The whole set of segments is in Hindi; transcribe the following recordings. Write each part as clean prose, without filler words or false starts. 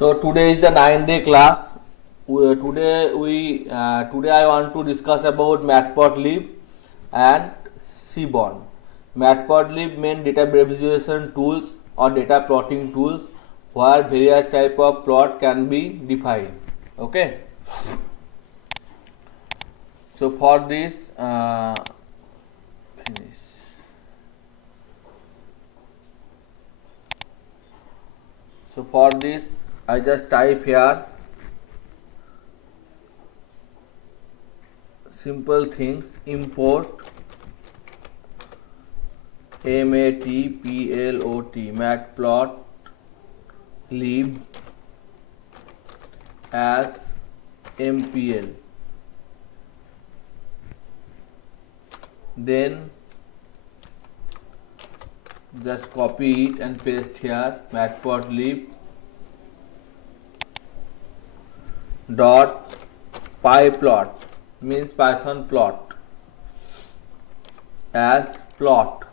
So today is the 9-day class. Today I want to discuss about matplotlib and seaborn. Matplotlib means data visualization tools or data plotting tools where various type of plot can be defined. Okay. So for this finish. So for this I just type here simple things: import matplotlib as mpl, then just copy it and paste here. Matplotlib dot pyplot means Python plot as plot.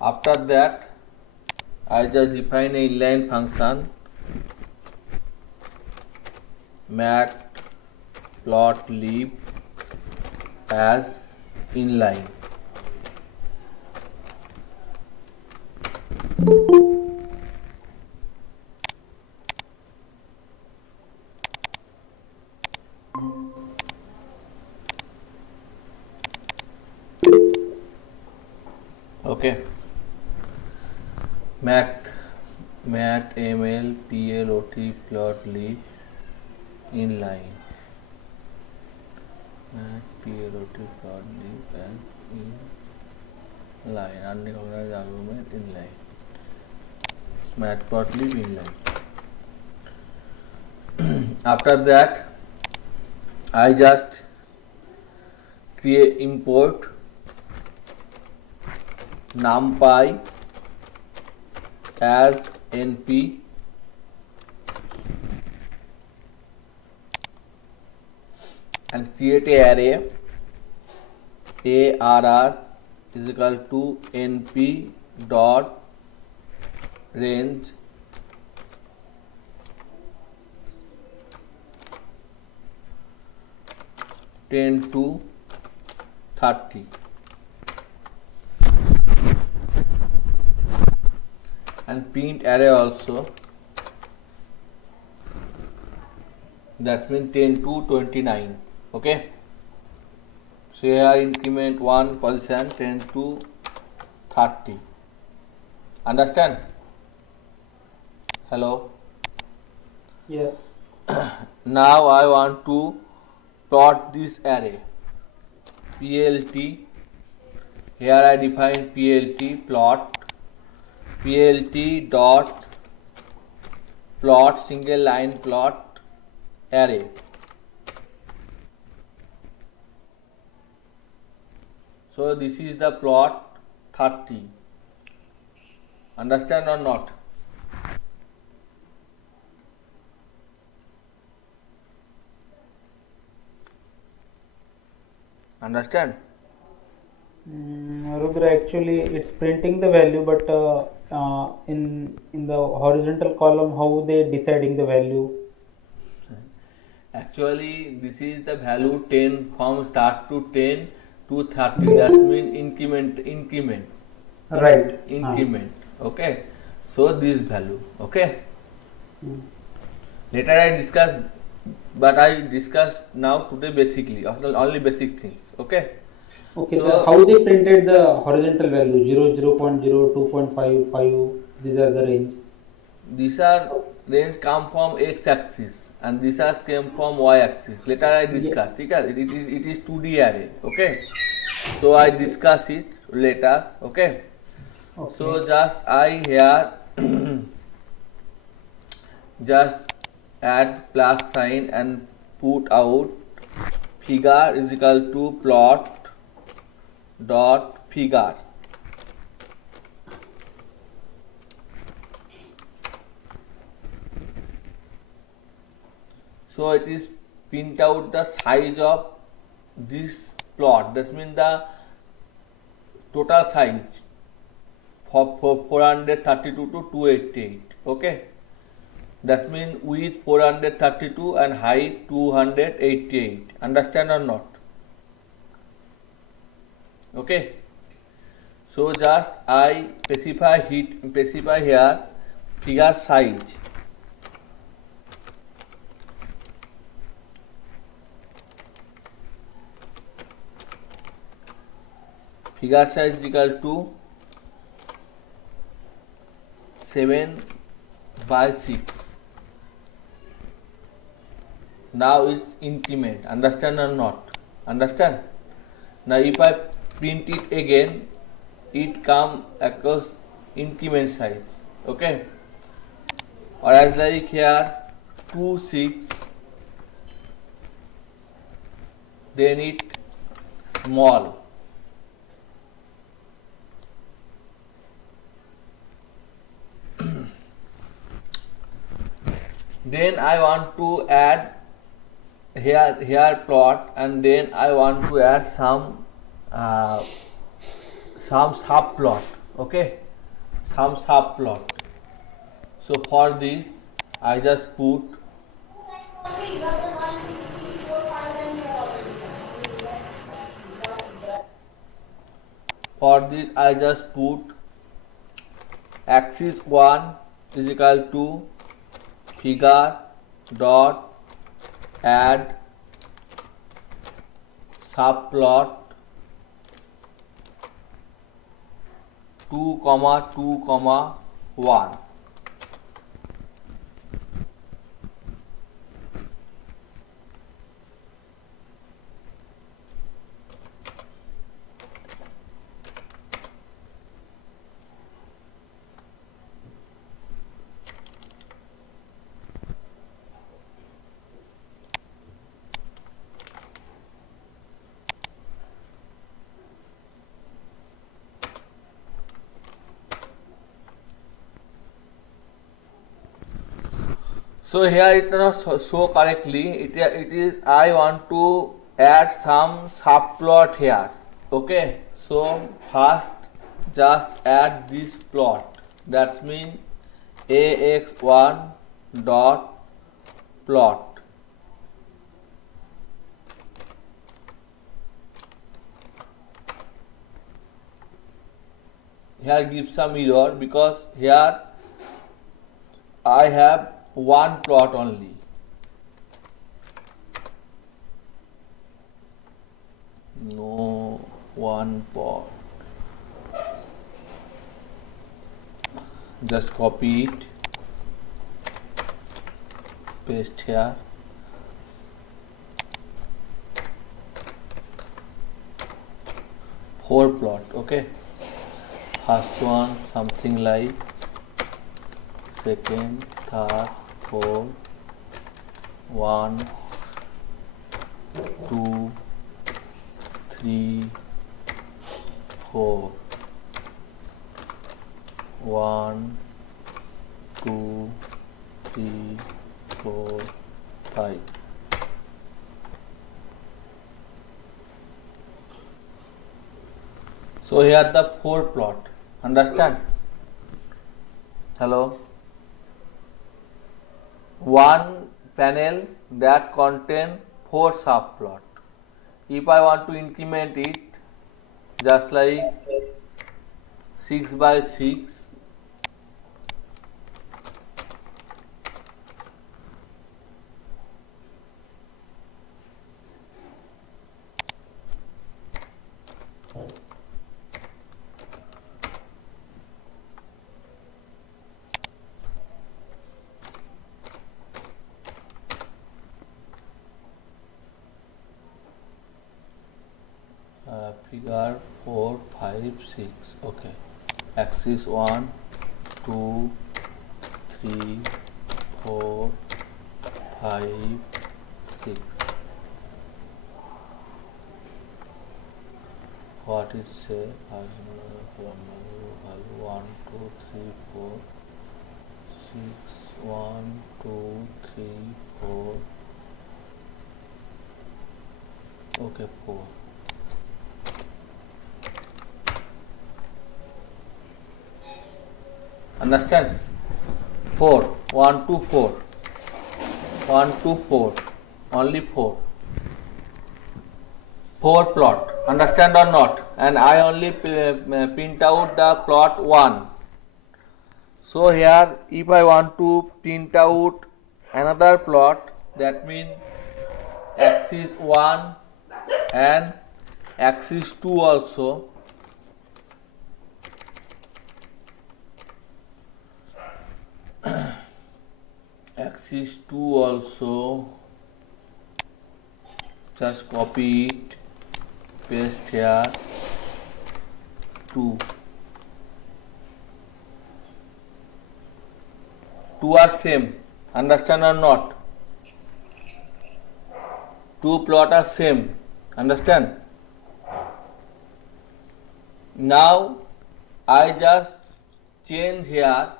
After that I just define a inline function matplotlib as inline. Okay. matplotlib inline. matplotlib as inline. Unrecognized argument inline. matplotlib inline. After that I just import numpy as np and create a array arr is equal to np dot range ten to 30. And print array also, that means 10 to 29. Okay, so here increment 1 position 10 to 30. Understand? Hello? Yes. Now I want to plot this array plt. Here I define plt plot plt dot plot single line plot array. So this is the plot 30. Understand or not? Understand? Rudra, actually it's printing the value, but in the horizontal column, how they deciding the value? Actually this is the value 10 from start to 10 to 30. That means increment. Right. Increment. Okay. So this value. Okay. Hmm. Later I discuss, but I discuss now today basically only basic things. Okay. Okay. So How they printed the horizontal value 0, 0.0, 2.55? These are the range. these are range come from x axis and these are came from y axis. Later I Yeah. discuss. It is 2D array. Okay. So I discuss it later. Okay. So Okay. just I here just add plus sign and put out figure is equal to plot dot figure. So it is print out the size of this plot. That means the total size for 432 to 288. Okay. That means width 432 and height 288. Understand or not? Okay. So just I specify here figure size. Figure size is equal to 7/6. Now it's increment. Understand or not? Understand? Now if I print it again, it come across increment size. Okay. Or as like here 2/6, then it small. Then I want to add here plot, and then I want to add some subplot. Okay, some subplot. So for this I just put axis 1 is equal to figure dot add subplot 2,2,1. So here it does not show correctly. It is I want to add some subplot here. Okay. So first just add this plot. That means ax1 dot plot. Here give some error because here I have one plot only. No one plot. Just copy it, paste here. Four plot. Okay. First one something like second, third, fourth, 1, 2, 3, 4. 1, 2, 3, 4, 5. So here the 4 plot. Understand? Hello? One panel that contain 4 subplot. If I want to increment it, just like 6/6, figure 4 5 6. Okay, axis 1 2 3 4 5 6. What it say? 1 2 3 4 6 1 2 3 4. Okay, 4. Understand? 4 1 2 4 1 2 4, only 4 plot. Understand or not? And I only print out the plot 1. So here if I want to print out another plot, that means axis 1 and axis 2 also. Axis 2 also, just copy it, paste here 2 are same. Understand or not? 2 plot are same. Understand? Now I just change here.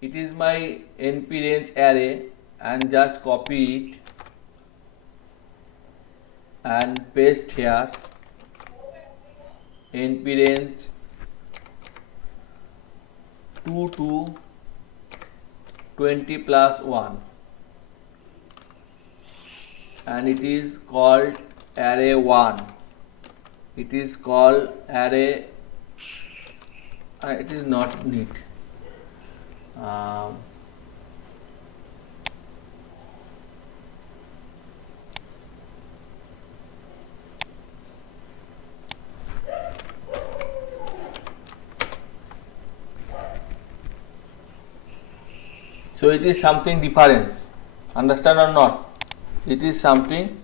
It is my NP range array and just copy it and paste here NP range 2 to 20 plus 1, and it is called array 1. It is called array, it is not neat. So it is something difference. Understand or not? It is something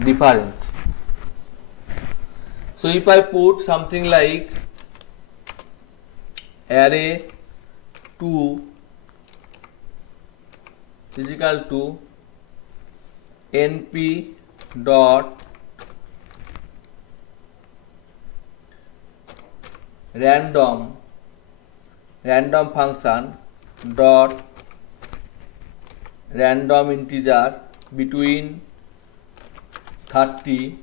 difference. So if I put something like array 2 is equal to np dot random function dot random integer between 30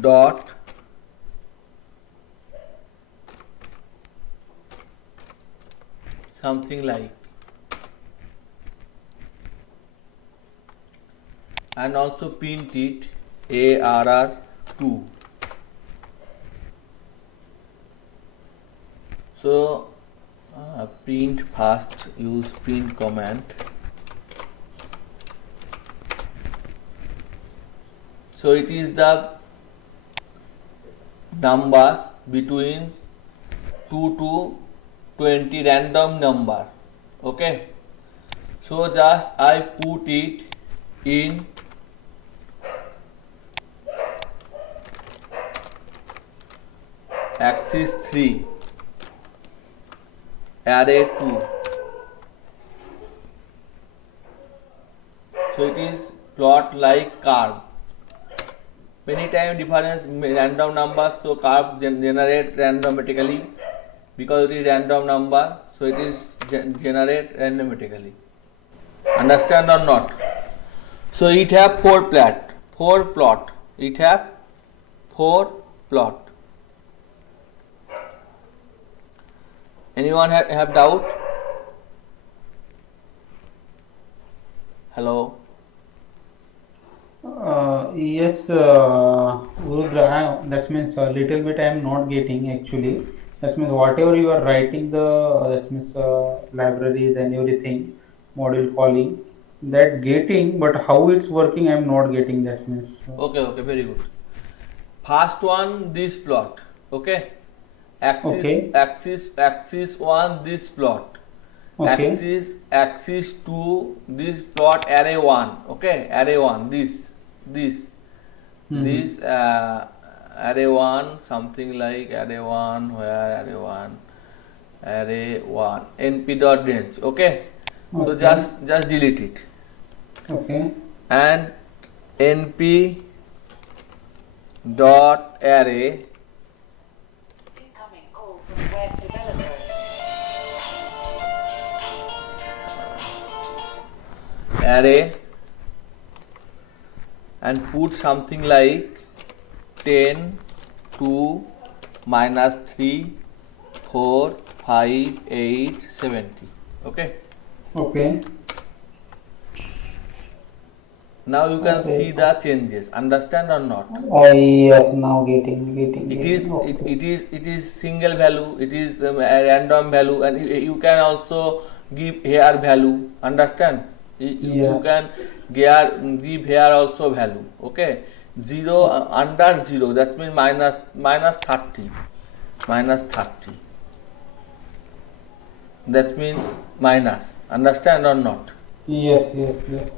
dot something like, and also print it ARR2. So print first, use print command. So it is the numbers between 2 to 20, random number. Okay, so just I put it in axis 3 array 2. So it is plot like curve. Many time difference random numbers, so curve generate randomically, because it is random number, so it is generate randomically. Understand or not? So it have 4 plot. It have 4 plot. Anyone have doubt? Hello. Yes, Rudra, that means a little bit I am not getting actually. That means whatever you are writing that means libraries and everything, module calling, that getting, but how it's working I am not getting. That means. Okay, very good. First one, this plot. Okay. Okay. Axis 1, this plot. Okay. Axis 2, this plot array 1. Okay, array 1, this. this array 1 something like array 1 where array 1 np dot range. Okay, so Okay. just delete it Okay. and np dot array Incoming call from web developer. array and put something like 10 2 minus 3 4 5 8 70. Okay, Okay. now you can Okay. see the changes, understand or not? Yes, now getting. Okay. It is single value, it is a random value, and you can also give here value, understand? You Yeah. can give here also value. Okay, 0 under 0, that means minus 30, that means minus, understand or not? Yes.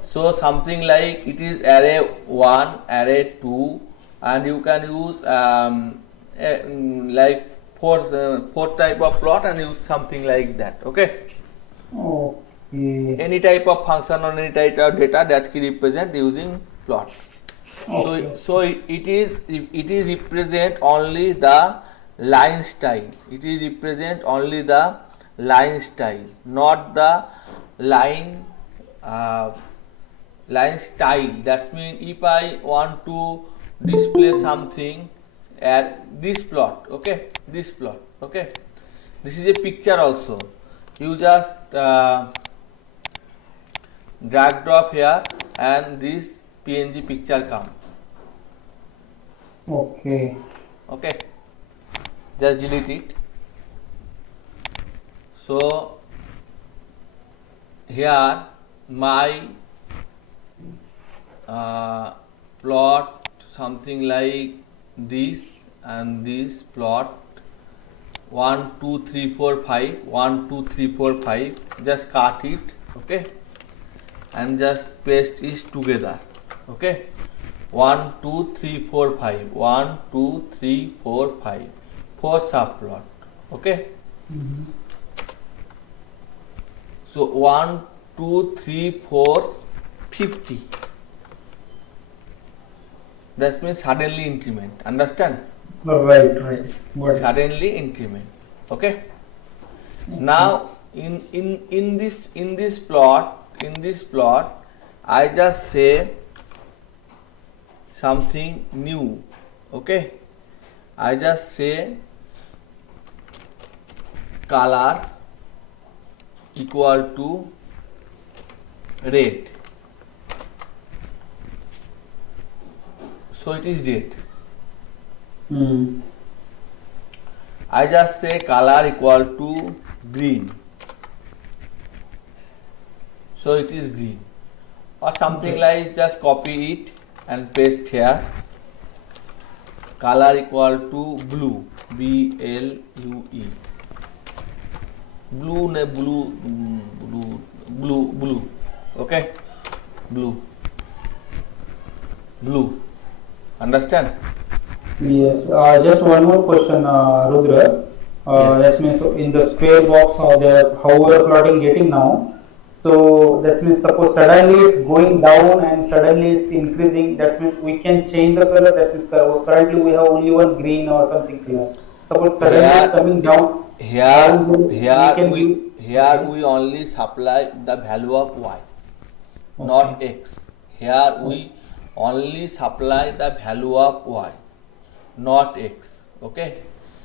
So something like it is array 1, array 2, and you can use like four type of plot and use something like that. Okay, Okay. any type of function or any type of data that can represent using plot. Okay. So it is represent only the line style. It is represent only the line style, not the line uh, line style. That means if I want to display something at this plot, okay, this plot, okay, this is a picture also. You just drag drop here and this png picture come. Okay. Okay, just delete it. So here my plot something like this, and this plot 1 2 3 4 5 1 2 3 4 5, just cut it. Okay, and just paste it together. Okay, 1 2 3 4 5 1 2 3 4 5, 4 subplot. Okay, so 1 2 3 4 50, that means suddenly increment, understand? Right. Got it. Suddenly increment. Okay, now in this plot I just say something new. Okay, I just say color equal to red, so it is red. I just say color equal to green, so it is green, or something Okay. like just copy it and paste here. Color equal to blue, blue, blue. Okay, blue, understand? Yes. Just one more question, Rudra. Yes. That means in the square box or the how we are plotting getting now. So that means suppose suddenly it's going down and suddenly it's increasing. That means we can change the color. That means currently we have only one green or something color. Suppose suddenly it's coming down. Down, we can give. Here we only supply the value of y, not Okay. x. Here we only supply the value of y, not x. Okay,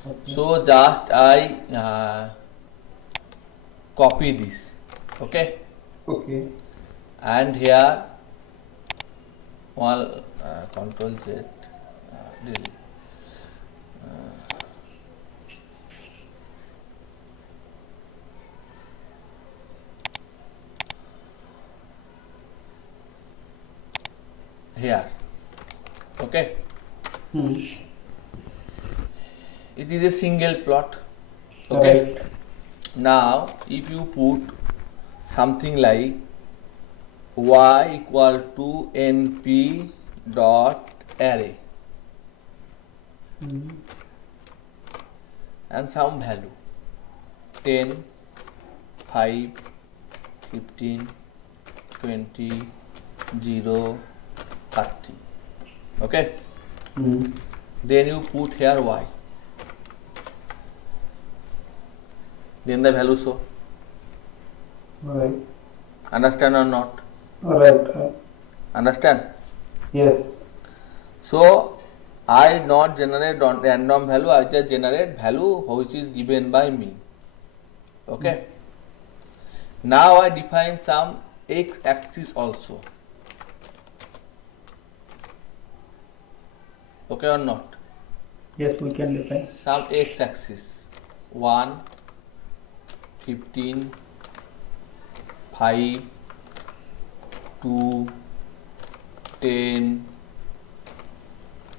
Okay. so just I copy this. Okay, Okay. and here one control Z, delete. Here, okay, it is a single plot. Okay, Right. now if you put something like y equal to np dot array and some value 10, 5, 15, 20, 0, 30. Okay, then you put here y, then the value show. Right. Understand or not? Right. Understand? Yes. So I not generate random value, I just generate value which is given by me. Okay. Now I define some x axis also. Okay or not? Yes, we can define. Some x axis 1, 15, 5, 2, 10,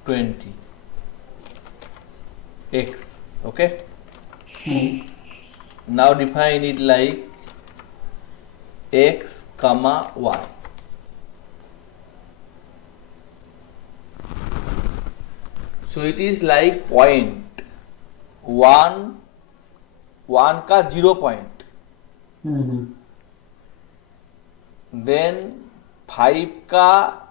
20 x. Okay, now define it like x comma y. So it is like point 1 का 0 point, then 5 का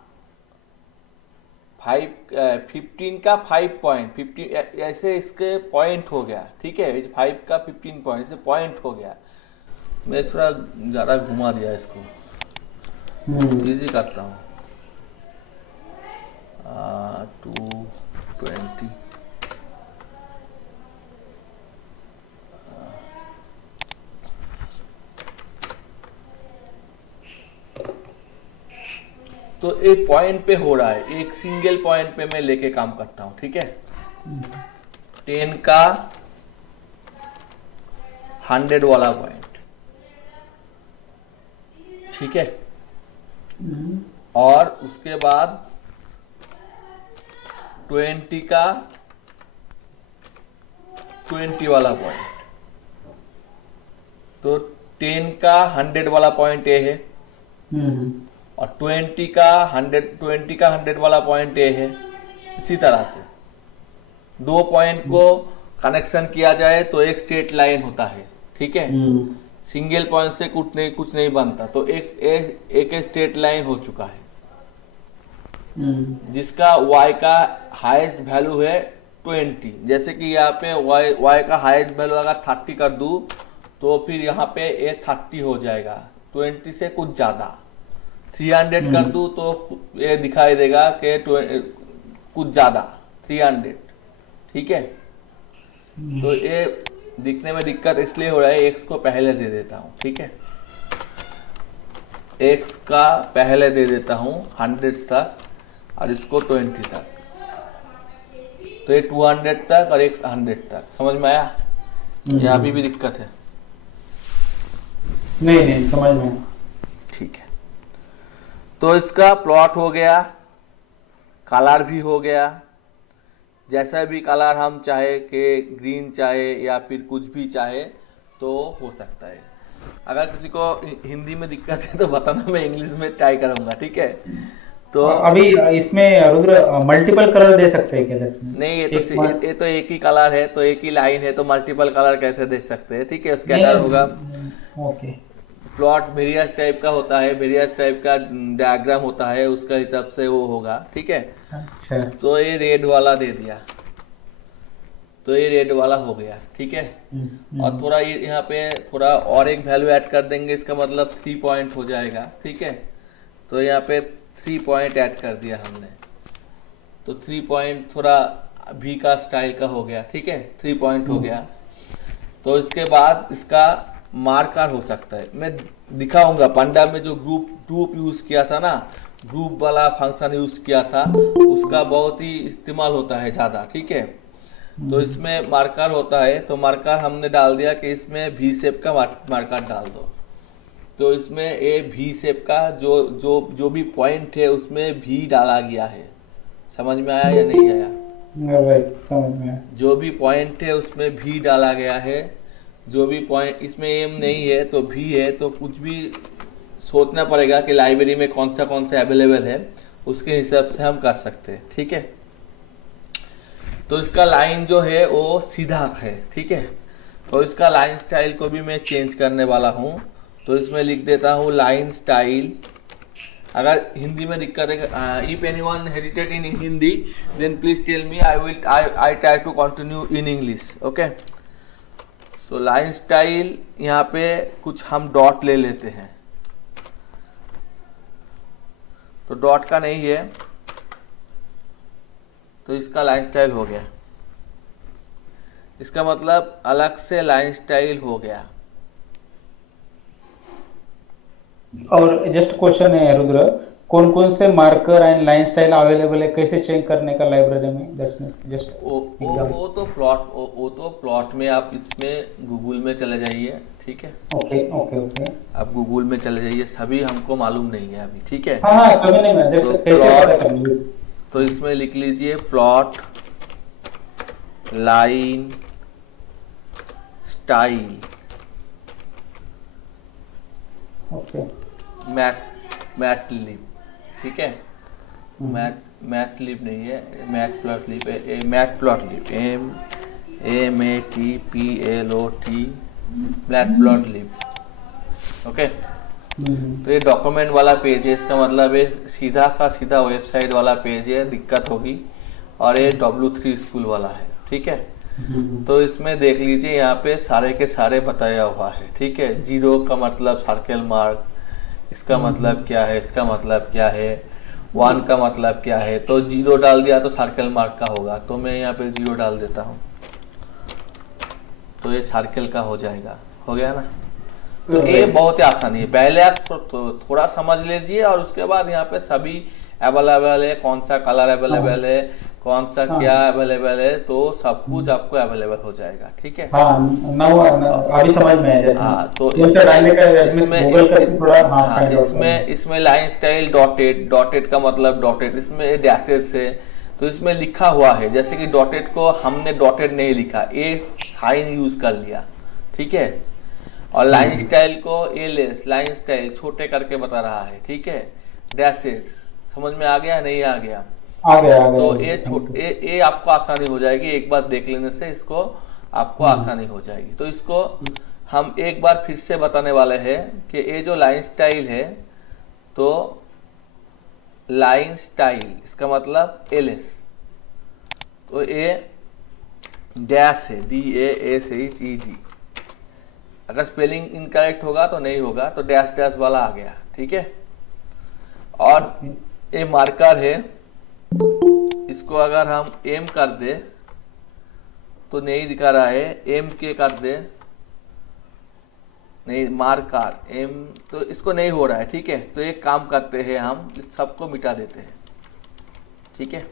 15 का 5 पॉइंट, 15 ऐसे इसके पॉइंट हो गया. ठीक है, 5 का 15 पॉइंट से पॉइंट हो गया. मैं थोड़ा ज़्यादा घुमा दिया इसको, इजी करता हूँ. 220 तो एक पॉइंट पे हो रहा है, एक सिंगल पॉइंट पे मैं लेके काम करता हूं. ठीक है, 10 का 100 वाला पॉइंट. ठीक है, और उसके बाद 20 का 20 वाला पॉइंट. तो 10 का 100 वाला पॉइंट ए है और 20 का 100 वाला पॉइंट ए है. इसी तरह से दो पॉइंट को कनेक्शन किया जाए तो एक स्ट्रेट लाइन होता है. ठीक है, सिंगल पॉइंट से कुछ नहीं बनता. तो एक स्ट्रेट लाइन हो चुका है जिसका y का हाईएस्ट वैल्यू है 20. जैसे कि यहाँ पे y का हाईएस्ट वैल्यू अगर 30 कर दूं तो फिर यहाँ पे ये 30 हो जाएगा. 20 से कुछ ज्यादा 300 कर दूं तो ये दिखाई देगा कि कुछ ज्यादा 300. ठीक है, तो ये दिखने में दिक्कत इसलिए हो रहा है, x को पहले दे देता हूं. ठीक है, x का पहले दे देता हूं 100 तक और इसको 20 तक. तो ये 200 तक और x 100 तक. समझ में आया? या अभी भी दिक्कत है? नहीं समझ में. ठीक है, तो इसका प्लॉट हो गया, कलर भी हो गया. जैसा भी कलर हम चाहे कि ग्रीन चाहे या फिर कुछ भी चाहे तो हो सकता है. अगर किसी को हिंदी में दिक्कत है तो बताना, मैं इंग्लिश में ट्राई करूंगा. ठीक है, तो अभी इसमें रुद्र मल्टीपल कलर दे सकते हैं क्या? नहीं, ये तो एक ही कलर है, तो एक ही लाइन है, तो मल्टीपल कलर कैसे दे सकते हैं? ठीक है, उसके अंदर होगा. ओके, प्लॉट वेरियस टाइप का होता है, वेरियस टाइप का डायग्राम होता है, उसका हिसाब से वो होगा. ठीक है, अच्छा. तो ये रेड वाला दे दिया, तो ये रेड वाला हो गया. ठीक है, और थोड़ा यहाँ पे थोड़ा और एक वैल्यू ऐड कर देंगे, इसका मतलब 3 पॉइंट हो जाएगा. ठीक है, तो यहाँ पे 3 पॉइंट ऐड कर दिया हमने, तो 3 पॉइंट थोड़ा भी का स्टाइल का हो गया. ठीक है, 3 पॉइंट हो गया. तो इसके बाद इसका मार्कर हो सकता है. मैं दिखाऊंगा पंडा में जो ग्रुप यूज किया था ना, ग्रुप वाला फंक्शन यूज किया था, उसका बहुत ही इस्तेमाल होता है ज्यादा. ठीक है, तो इसमें मार्कर होता है, तो मार्कर हमने डाल दिया कि इसमें वी शेप का मार्कर डाल दो. तो इसमें ये वी शेप का जो भी पॉइंट है उसमें वी डाला गया है. समझ में आया या नहीं आया? समझ में. जो भी पॉइंट है उसमें वी डाला गया है. जो भी पॉइंट इसमें एम नहीं है तो वी है, तो कुछ भी सोचना पड़ेगा कि लाइब्रेरी में कौन सा अवेलेबल है, उसके हिसाब से हम कर सकते हैं, ठीक है। तो इसका लाइन जो है वो सीधा है, ठीक है। तो इसका लाइन स्टाइल को भी मैं चेंज करने वाला हूँ। तो इसमें लिख देता हूँ लाइन स्टाइल। अगर हिंदी में दिक्कत है, if anyone hesitate in Hindi then please tell me, I try to continue in English, okay. So line style, यहाँ पे कुछ हम डॉट ले लेते हैं। तो डॉट का नहीं है, तो इसका लाइन स्टाइल हो गया। इसका मतलब अलग से लाइन स्टाइल हो गया। और जस्ट क्वेश्चन है रुद्र, कौन कौन से marker and line style available है, कैसे चेक करने का लाइब्रेरी में? दैट्स जस्ट वो तो प्लॉट में आप इसमें गूगल में चले जाइए, ठीक है। Okay okay okay. आप गूगल में चले जाइए, सभी हमको मालूम नहीं है अभी, ठीक है। हाँ हाँ, कभी नहीं, मैं तो कैसे पता करूंगी? तो इसमें लिख लीजिए प्लॉट लाइन स्टाइल ओके। मैटलिब, ठीक है। मैटलिब नहीं है, मैटप्लॉटलिब है, मैटप्लॉटलिब, MATPLOT, मैटप्लॉटलिब, ओके। तो ये डॉक्यूमेंट वाला पेज है, इसका मतलब ये सीधा का सीधा वेबसाइट वाला पेज है, दिक्कत होगी। और ये W3 स्कूल वाला है, ठीक है। तो इसमें देख लीजिए, यहाँ पे सारे के सारे बताया हुआ है, ठीक है। 0 का मतलब सर्कल मार्क, इसका मतलब क्या है, इसका मतलब क्या है, 1 का मतलब क्या है। तो 0 डाल दिया तो सर्कल मार्क का होगा, तो मैं यहाँ पे 0 डाल देता हूँ, तो ये सर्कल का हो जाएगा, हो गया ना। तो ये बहुत ही आसानी है। पहले आप थोड़ा समझ लीजिए, और उसके बाद यहाँ पे सभी अवेलेबल है, कौन सा कलर अवेलेबल है, कौन सा क्या अवेलेबल है, तो सब कुछ आपको अवेलेबल हो जाएगा, ठीक है। अभी समझ में आया। हाँ, तो इसमें लाइन स्टाइल डॉटेड का मतलब डॉटेड, इसमें डैशेस है, तो इसमें लिखा हुआ है। जैसे कि डॉटेड को हमने डॉटेड नहीं लिखा, ए साइन यूज कर लिया, ठीक है। और लाइन स्टाइल को एलेस लाइन स्टाइल छोटे करके बता रहा है, ठीक है। डैशेस समझ में आ गया, नहीं आ गया? आ गया। तो ये आपको आसानी हो जाएगी, एक बार देख लेने से इसको आपको आसानी हो जाएगी। तो इसको हम एक बार फिर से बताने वाले हैं कि ये जो लाइन स्टाइल है, तो लाइन स्टाइल इसका मतलब एलएस, तो ये डैश है, DASHED। अगर स्पेलिंग इनकरेक्ट होगा तो नहीं होगा, तो डैश डैश वाला आ गया, ठीक है। और ये मार्कर है, इसको अगर हम एम कर दे तो नहीं दिखा रहा है, एम के कर दे, नहीं मार्कर एम, तो इसको नहीं हो रहा है, ठीक है। तो एक काम करते हैं, हम इस सबको मिटा देते हैं, ठीक है।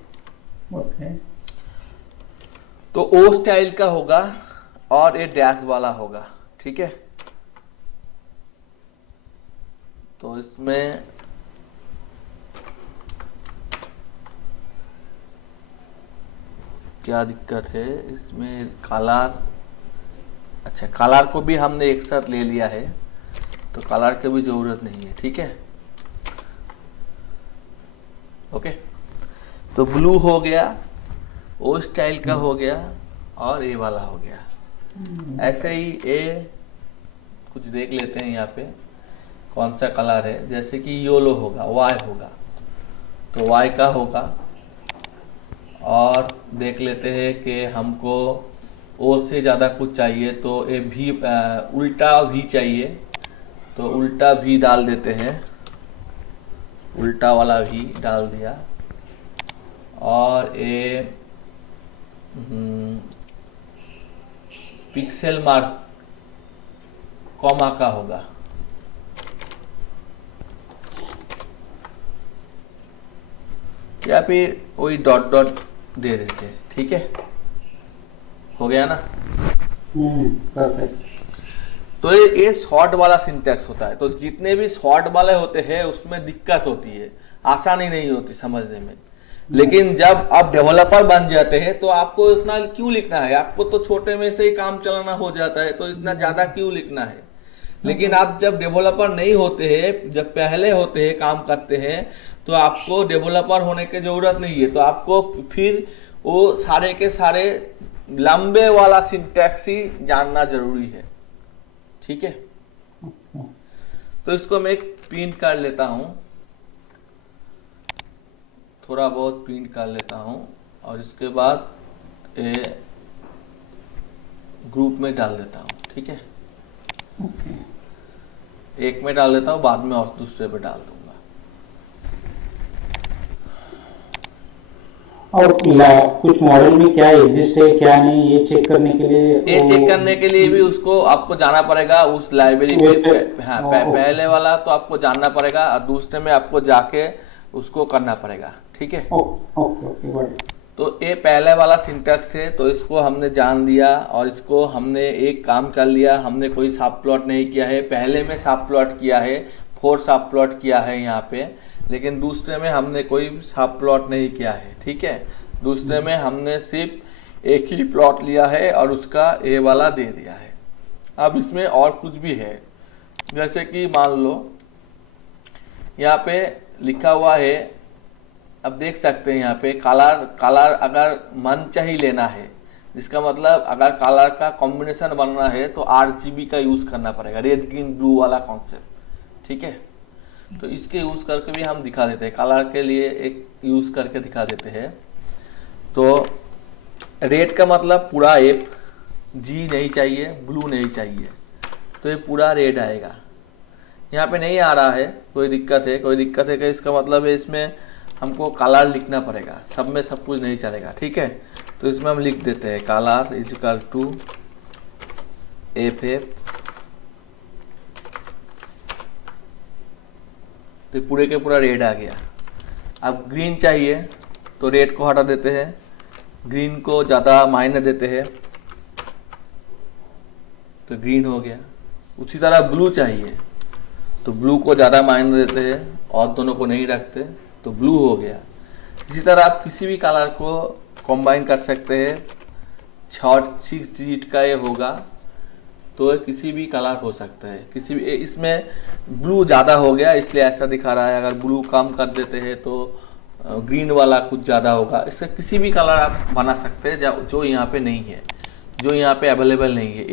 ओके। तो ओ स्टाइल का होगा और ये डैश वाला होगा, ठीक है। तो इसमें क्या दिक्कत है, इसमें कलर, अच्छा कलर को भी हमने एक साथ ले लिया है, तो कलर की भी जरूरत नहीं है, ठीक है। ओके, तो ब्लू हो गया, ओ स्टाइल का हो गया, और ए वाला हो गया। ऐसे ही ए कुछ देख लेते हैं यहाँ पे कौन सा कलर है। जैसे कि येलो होगा, वाई होगा, तो वाई का होगा। और देख लेते हैं कि हमको ओ से ज़्यादा कुछ चाहिए, तो ए भी उल्टा भी चाहिए, तो उल्टा भी डाल देते हैं, उल्टा वाला भी डाल दिया। और ए पिक्सेल मार्क कॉमा का होगा, या फिर वही डॉट डॉट दे देते हैं, ठीक है। हो गया ना। परफेक्ट। तो ये शॉर्ट वाला सिंटैक्स होता है। तो जितने भी शॉर्ट वाले होते हैं उसमें दिक्कत होती है, आसानी नहीं होती समझने में। लेकिन जब आप डेवलपर बन जाते हैं तो आपको इतना क्यों लिखना है, आपको तो छोटे में से ही काम चलाना हो जाता है, तो इतना ज्यादा क्यों लिखना है। लेकिन आप जब डेवलपर नहीं होते हैं, जब पहले होते हैं काम करते हैं, तो आपको डेवलपर होने की जरूरत नहीं है, तो आपको फिर वो सारे के सारे लंबे वाला सिंटैक्स ही जानना जरूरी है। ठीक है, तो इसको मैं प्रिंट कर लेता हूं, थोड़ा बहुत प्रिंट कर लेता हूं और इसके बाद ग्रुप में डाल देता हूं। ठीक है, एक में डाल देता हूं, बाद में और दूसरे पे डाल दूंगा। और कुछ मॉडल में क्या एग्जिस्ट है क्या नहीं, ये चेक करने के लिए ये चेक करने के लिए भी उसको आपको जाना पड़ेगा उस लाइब्रेरी पे। हाँ, पहले वाला तो आपको जानना पड़ेगा और दूसरे में आपको जाके उसको करना पड़ेगा। ठीक है, ओके। तो ये पहले वाला सिंटैक्स है, तो इसको हमने जान लिया और इसको हमने एक काम कर लिया, हमने कोई साब प्लॉट नहीं किया है। पहले में साब प्लॉट किया है, 4 साब प्लॉट किया है यहाँ पे, लेकिन दूसरे में हमने कोई साब प्लॉट नहीं किया है। ठीक है, दूसरे में हमने सिर्फ एक ही प्लॉट लिया है और उसका ए वाला दे दिया है। अब इसमें और कुछ भी है, जैसे कि मान लो यहाँ पे लिखा हुआ है, अब देख सकते हैं यहाँ पे कलर अगर मन चाहिए लेना है, जिसका मतलब अगर कलर का कॉम्बिनेशन बनना है तो RGB का यूज करना पड़ेगा, रेड ग्रीन ब्लू वाला कॉन्सेप्ट। ठीक है, तो इसके यूज करके भी हम दिखा देते हैं, कलर के लिए एक यूज करके दिखा देते हैं। तो रेड का मतलब पूरा एप, जी नहीं चाहिए, ब्लू नहीं चाहिए, तो ये पूरा रेड आएगा। यहाँ पे नहीं आ रहा है, कोई दिक्कत है कि इसका मतलब है इसमें हमको कलर लिखना पड़ेगा, सब में सब कुछ नहीं चलेगा। ठीक है, तो इसमें हम लिख देते हैं colour is equal to FF, तो पूरे के पूरा रेड आ गया। अब ग्रीन चाहिए तो रेड को हटा देते हैं, ग्रीन को ज़्यादा मायने देते हैं तो ग्रीन हो गया। उसी तरह ब्लू चाहिए तो ब्लू को ज़्यादा मायने देते हैं और दोनों को नहीं रखते तो ब्लू हो गया। इसी तरह आप किसी भी कलर को कंबाइन कर सकते हैं, 6 डिजिट का ये होगा तो ये किसी भी कलर हो सकता है। किसी भी, इसमें ब्लू ज़्यादा हो गया इसलिए ऐसा दिखा रहा है, अगर ब्लू कम कर देते हैं तो ग्रीन वाला कुछ ज़्यादा होगा। इससे किसी भी कलर आप बना सकते हैं जो यहाँ पे नहीं है, जो यहाँ पे अवेलेबल नहीं है।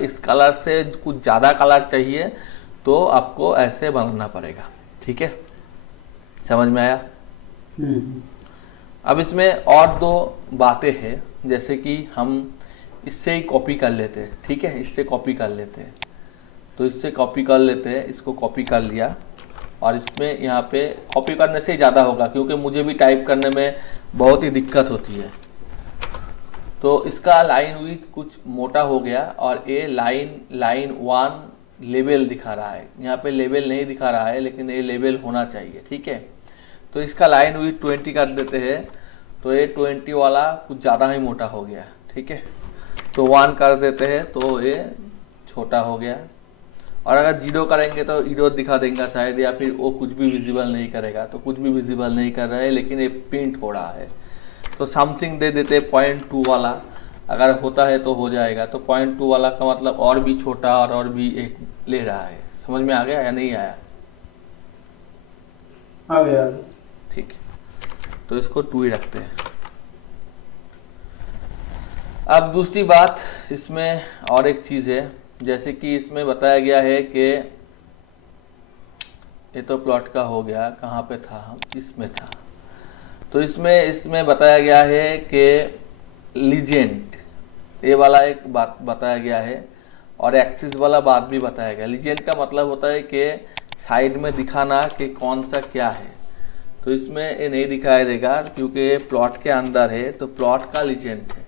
इस कलर से कुछ ज़्यादा कलर चाहिए तो आपको ऐसे बनाना पड़ेगा। ठीक है, समझ में आया? अब इसमें और 2 बातें हैं, जैसे कि हम इससे ही कॉपी कर लेते हैं। ठीक है, इससे कॉपी कर लेते हैं, तो इससे कॉपी कर लेते हैं, इसको कॉपी कर लिया और इसमें यहाँ पे कॉपी करने से ही ज़्यादा होगा क्योंकि मुझे भी टाइप करने में बहुत ही दिक्कत होती है। तो इसका लाइन विड्थ कुछ मोटा हो गया और ये लाइन 1 लेवल दिखा रहा है, यहाँ पे लेवल नहीं दिखा रहा है लेकिन ये लेवल होना चाहिए। ठीक है, तो इसका लाइन विड्थ 20 कर देते हैं, तो ये 20 वाला कुछ ज़्यादा ही मोटा हो गया। ठीक है, तो 1 कर देते हैं तो ये छोटा हो गया, और अगर 0 करेंगे तो 0 दिखा देंगे शायद, या फिर वो कुछ भी विजिबल नहीं करेगा, तो कुछ भी विजिबल नहीं कर रहा है लेकिन ये प्रिंट हो रहा है। तो समथिंग दे देते 0.2 वाला, अगर होता है तो हो जाएगा। तो 0.2 वाला का मतलब और भी छोटा और भी एक ले रहा है। समझ में आ गया या नहीं आया? आ गया। ठीक है, तो इसको 2 ही रखते हैं। अब दूसरी बात इसमें और एक चीज़ है, जैसे कि इसमें बताया गया है कि ये तो प्लॉट का हो गया, कहाँ पे था हम, इसमें था। तो इसमें बताया गया है कि लीजेंड, ये वाला एक बात बताया गया है और एक्सिस वाला बात भी बताया गया। लीजेंड का मतलब होता है कि साइड में दिखाना कि कौन सा क्या है, तो इसमें ये नहीं दिखाई देगा क्योंकि ये प्लॉट के अंदर है, तो प्लॉट का लीजेंड है।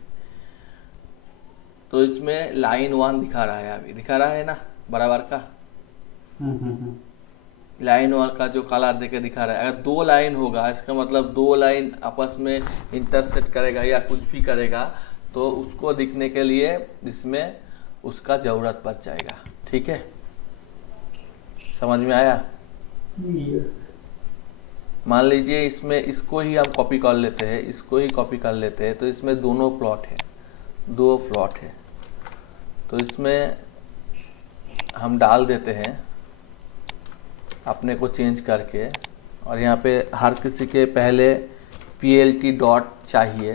तो इसमें लाइन 1 दिखा रहा है, अभी दिखा रहा है ना बराबर का। लाइन 1 का जो कलर देके दिखा रहा है, अगर 2 लाइन होगा इसका मतलब 2 लाइन आपस में इंटरसेक्ट करेगा या कुछ भी करेगा तो उसको दिखने के लिए इसमें उसका जरूरत पड़ जाएगा। ठीक है, समझ में आया? मान लीजिए इसमें इसको ही हम कॉपी कर लेते हैं, इसको ही कॉपी कर लेते हैं, तो इसमें दोनों प्लॉट है, 2 प्लॉट है, तो इसमें हम डाल देते हैं अपने को चेंज करके और यहाँ पे हर किसी के पहले PLT डॉट चाहिए,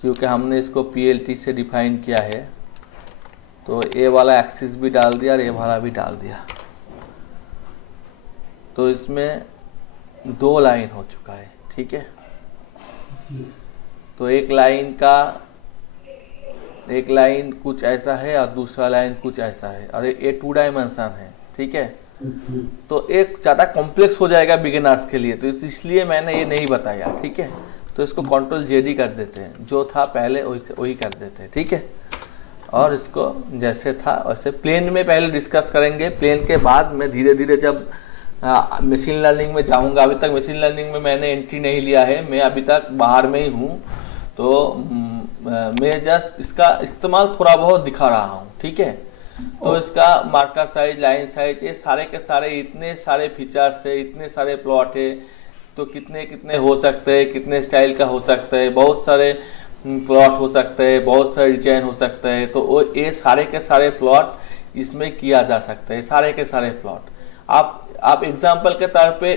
क्योंकि हमने इसको PLT से डिफाइन किया है। तो ए वाला एक्सिस भी डाल दिया और ए वाला भी डाल दिया। तो इसमें 2 लाइन हो चुका है, ठीक है। तो एक लाइन कुछ ऐसा है और दूसरा लाइन कुछ ऐसा है, और ये 2 डायमेंशन है, ठीक है। तो एक ज़्यादा कॉम्प्लेक्स हो जाएगा बिगिनर्स के लिए, तो इसलिए मैंने ये नहीं बताया, ठीक है। तो इसको Ctrl+JD कर देते हैं, जो था पहले वही कर देते हैं, ठीक है। और इसको जैसे था वैसे प्लेन में पहले डिस्कस करेंगे। प्लेन के बाद मैं धीरे धीरे जब मशीन लर्निंग में जाऊंगा, अभी तक मशीन लर्निंग में मैंने एंट्री नहीं लिया है, मैं अभी तक बाहर में ही हूँ। तो मैं जस्ट इसका इस्तेमाल थोड़ा बहुत दिखा रहा हूँ, ठीक है। तो इसका मार्कर साइज, लाइन साइज, ये सारे के सारे इतने सारे फीचर्स है, इतने सारे प्लॉट है, तो कितने कितने हो सकते हैं, कितने स्टाइल का हो सकता है, बहुत सारे प्लॉट हो सकते हैं, बहुत सारे डिजाइन हो सकते हैं। तो वो ये सारे के सारे प्लॉट इसमें किया जा सकता है, सारे के सारे प्लॉट। आप एग्जाम्पल के तौर पे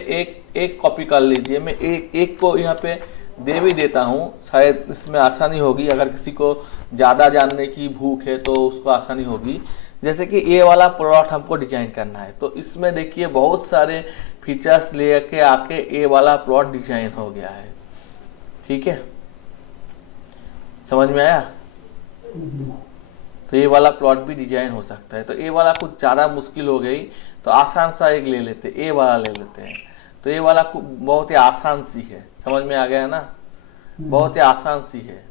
एक कॉपी कर लीजिए। मैं एक को यहाँ पे दे भी देता हूँ, शायद इसमें आसानी होगी। अगर किसी को ज़्यादा जानने की भूख है तो उसको आसानी होगी। जैसे कि ये वाला प्लॉट हमको डिजाइन करना है, तो इसमें देखिए बहुत सारे फीचर्स लेके आके ये वाला प्लॉट डिजाइन हो गया है, ठीक है। समझ में आया? तो ये वाला प्लॉट भी डिजाइन हो सकता है। तो ये वाला कुछ ज़्यादा मुश्किल हो गई, तो आसान सा एक ले लेते, ये वाला ले लेते हैं। तो ये वाला बहुत ही आसान सी है, समझ में आ गया ना? बहुत ही आसान सी है।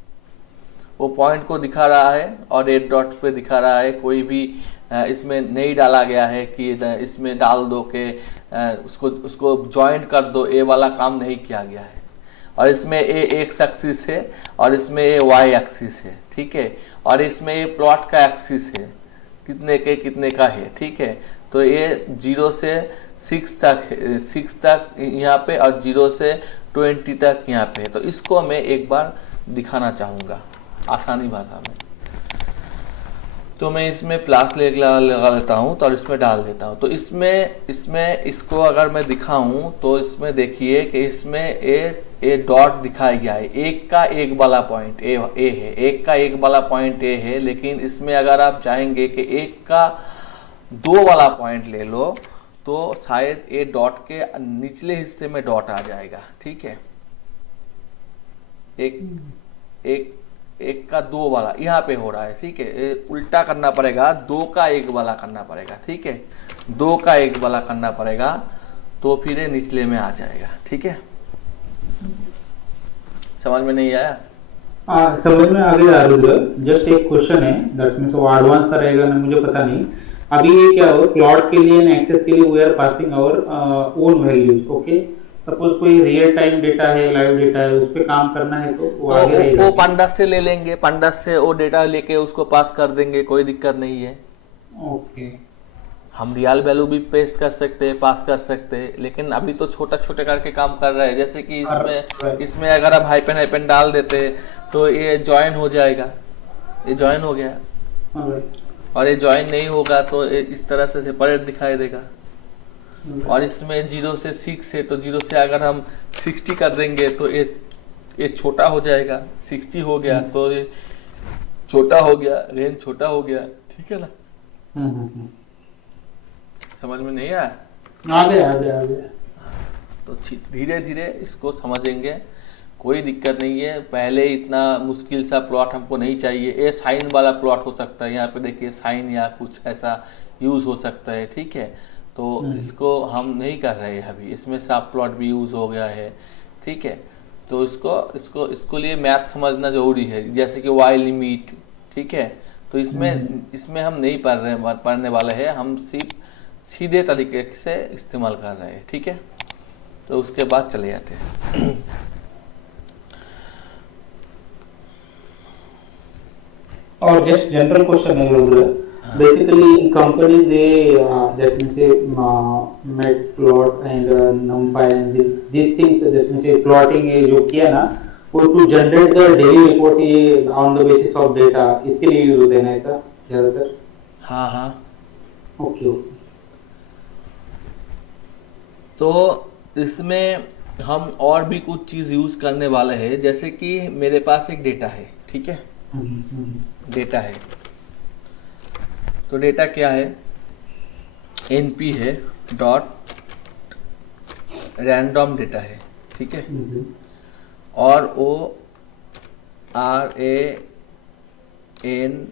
वो पॉइंट को दिखा रहा है और रेड डॉट पे दिखा रहा है। कोई भी इसमें नहीं डाला गया है कि इसमें डाल दो के उसको ज्वाइंट कर दो, ये वाला काम नहीं किया गया है। और इसमें ये एक्स एक्सिस है और इसमें ये वाई एक्सिस है, ठीक है। और इसमें ये प्लॉट का एक्सिस है, कितने का है, ठीक है। तो ये 0 से 6 तक यहाँ पे और 0 से 20 तक यहाँ पे है। तो इसको मैं एक बार दिखाना चाहूँगा आसानी भाषा में। तो मैं इसमें प्लस लगा लेता हूँ तो और इसमें डाल देता हूँ। तो इसमें इसको अगर मैं दिखाऊँ तो इसमें देखिए कि इसमें ए डॉट दिखाया गया है। एक का एक वाला पॉइंट ए है, एक का एक वाला पॉइंट ए है। लेकिन इसमें अगर आप चाहेंगे कि एक का 2 वाला पॉइंट ले लो तो शायद ए डॉट के निचले हिस्से में डॉट आ जाएगा, ठीक है। एक का 2 वाला यहाँ पे हो रहा है, ठीक है। उल्टा करना पड़ेगा, 2 का 1 वाला करना पड़ेगा, ठीक है। 2 का 1 वाला करना पड़ेगा तो फिर ये निचले में आ जाएगा, ठीक है। समझ में नहीं आया? समझ में आ गया रुद्र। जस्ट एक क्वेश्चन है, दैट्स मींस वो एडवांस का रहेगा ना, मुझे पता नहीं। अभी ये क्या हो, प्लॉट के लिए ना एक्सेस के लिए we are passing our own values, okay. Suppose कोई रियल टाइम डेटा है, लाइव डेटा है, उस पे काम करना है तो वो आगे रहेगा। वो pandas से ले लेंगे, pandas से वो डेटा लेके उसको पास कर देंगे, कोई दिक्कत नहीं है। ओके, हम रियल वैल्यू भी पेस्ट कर सकते हैं, पास कर सकते हैं। लेकिन अभी तो छोटा छोटे करके काम कर रहे हैं। जैसे कि इसमें अगर आप हाइपन डाल देते तो ये ज्वाइन हो जाएगा, ये ज्वाइन हो गया। और ये ज्वाइन नहीं होगा तो इस तरह से सेपरेट दिखाई देगा। और इसमें 0 से 6 है, तो 0 से अगर हम 60 कर देंगे तो ये छोटा हो जाएगा। 60 हो गया तो ये छोटा हो गया, रेंज छोटा हो गया, ठीक है ना? समझ में नहीं आया? आ गया। तो धीरे धीरे इसको समझेंगे, कोई दिक्कत नहीं है। पहले इतना मुश्किल सा प्लॉट हमको नहीं चाहिए। ये साइन वाला प्लॉट हो सकता है, यहाँ पे देखिए साइन या कुछ ऐसा यूज हो सकता है, ठीक है। तो इसको हम नहीं कर रहे हैं अभी। इसमें सब प्लॉट भी यूज हो गया है, ठीक है। तो इसको लिए मैथ समझना जरूरी है, जैसे कि वाई लिमिट, ठीक है। तो इसमें हम नहीं पढ़ने वाले हैं, हम सिर्फ सीधे तरीके से इस्तेमाल कर रहे हैं, ठीक है। तो उसके बाद चले जाते हैं। और जस्ट जनरल क्वेश्चन है लोग, basically companies they that means say matplot and numpy and these things, that means say plotting ये जो किया ना, वो to generate the daily report ये on the basis of data, इसके लिए यूज होते हैं ना ऐसा ज्यादातर? हाँ। ओके। तो इसमें हम और भी कुछ चीज़ यूज़ करने वाले हैं, जैसे कि मेरे पास एक डेटा है, ठीक है, डेटा है। तो डेटा क्या है, एनपी है डॉट रैंडम डेटा है, ठीक है, और O R A N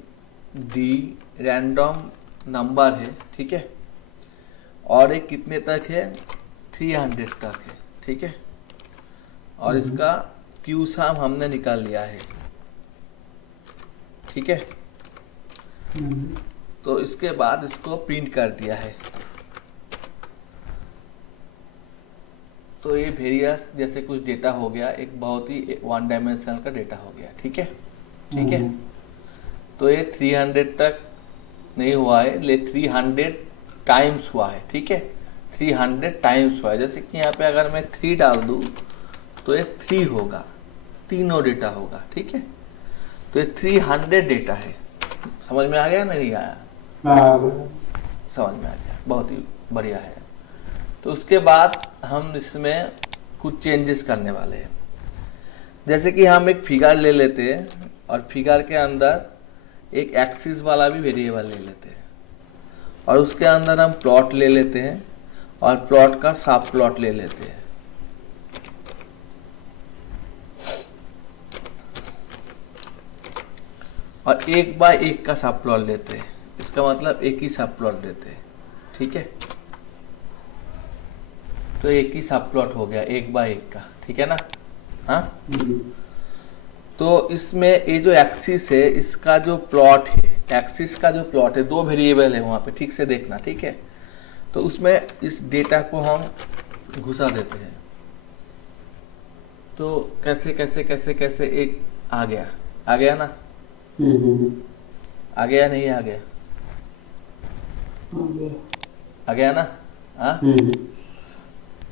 D random number है, ठीक है, और ये कितने तक है, 300 तक है, ठीक है, और इसका क्यू सम हमने निकाल लिया है, ठीक है। तो इसके बाद इसको प्रिंट कर दिया है। तो ये वेरियस जैसे कुछ डेटा हो गया, एक बहुत ही वन डायमेंशनल का डेटा हो गया, ठीक है, ठीक है। तो ये 300 तक नहीं हुआ है, ले 300 टाइम्स हुआ है, ठीक है, 300 टाइम्स हुआ है। जैसे कि यहाँ पे अगर मैं 3 डाल दूँ तो ये 3 होगा, तीनों डेटा होगा, ठीक है। तो ये 300 डेटा है। समझ में आ गया, नहीं आया? समझ में आ गया, बहुत ही बढ़िया है। तो उसके बाद हम इसमें कुछ चेंजेस करने वाले हैं। जैसे कि हम एक फिगर ले लेते हैं और फिगर के अंदर एक एक्सिस वाला भी वेरिएबल ले लेते हैं, और उसके अंदर हम प्लॉट ले लेते हैं और प्लॉट का सब प्लॉट ले लेते हैं। और 1 बाय 1 का सब प्लॉट लेते हैं, इसका मतलब एक ही सब प्लॉट लेते हैं, ठीक है। तो एक ही सब प्लॉट हो गया 1 बाय 1 का, ठीक है ना? हाँ, तो इसमें ये जो एक्सिस है, इसका जो प्लॉट है, एक्सिस का जो प्लॉट है, 2 वेरिएबल है वहां पे, ठीक से देखना, ठीक है। तो उसमें इस डेटा को हम घुसा देते हैं। तो कैसे कैसे कैसे कैसे एक आ गया ना? आ गया, नहीं आ गया? आ गया ना? हाँ,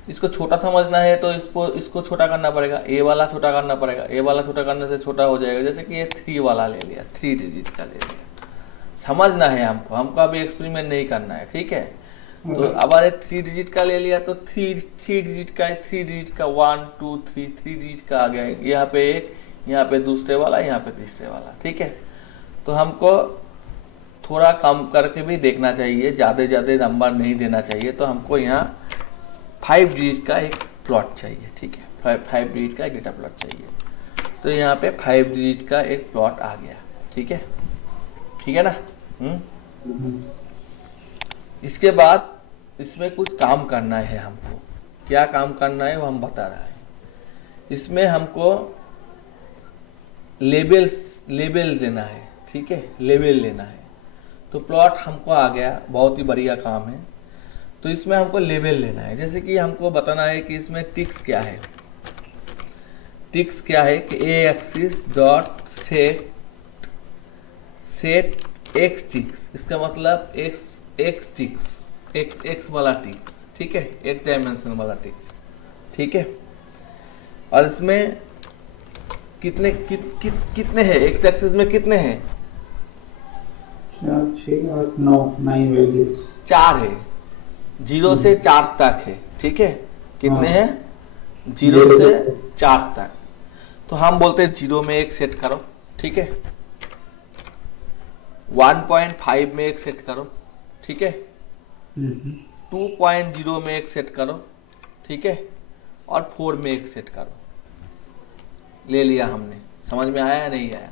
इसको छोटा समझना है तो इसको छोटा करना पड़ेगा, ए वाला छोटा करना पड़ेगा, ए वाला छोटा करने से छोटा हो जाएगा। जैसे कि ये 3 वाला ले लिया, 3 डिजिट का ले लिया, समझना है हमको अभी एक्सपेरिमेंट नहीं करना है, ठीक है। तो अब अरे 3 डिजिट का ले लिया तो 3 डिजिट का है, 3 डिजिट का 1 2 3 3 डिजिट का आ गया, यहाँ पे एक, यहाँ पे दूसरे वाला, यहाँ पे तीसरे वाला, ठीक है। तो हमको थोड़ा कम करके भी देखना चाहिए, ज़्यादा नंबर नहीं देना चाहिए। तो हमको यहाँ 5 डिजिट का एक प्लॉट चाहिए, ठीक है, 5 डिजिट का एक डेटा प्लॉट चाहिए। तो यहाँ पे 5 डिजिट का एक प्लॉट आ गया, ठीक है ना? इसके बाद इसमें कुछ काम करना है हमको। क्या काम करना है वो हम बता रहा है। इसमें हमको लेबल देना है, ठीक है, लेबल लेना है। तो प्लॉट हमको आ गया, बहुत ही बढ़िया काम है। तो इसमें हमको लेबल लेना है। जैसे कि हमको बताना है कि इसमें टिक्स क्या है। टिक्स क्या है कि a axis dot set x ticks, इसका मतलब एक्स टिक्स, एक्स वाला टिक्स, ठीक है, एक्स डायमेंशन वाला टिक्स, ठीक है। और इसमें कितने हैं, एक्स एक्सिस में कितने हैं? 4 है, 0 से 4 तक है, ठीक है। कितने हैं? 0 से 4 तक। तो हम बोलते हैं 0 में एक सेट करो, ठीक है, 1.5 में एक सेट करो, ठीक है, 2.0 में एक सेट करो, ठीक है, और 4 में एक सेट करो। ले लिया हमने। समझ में आया या नहीं आया?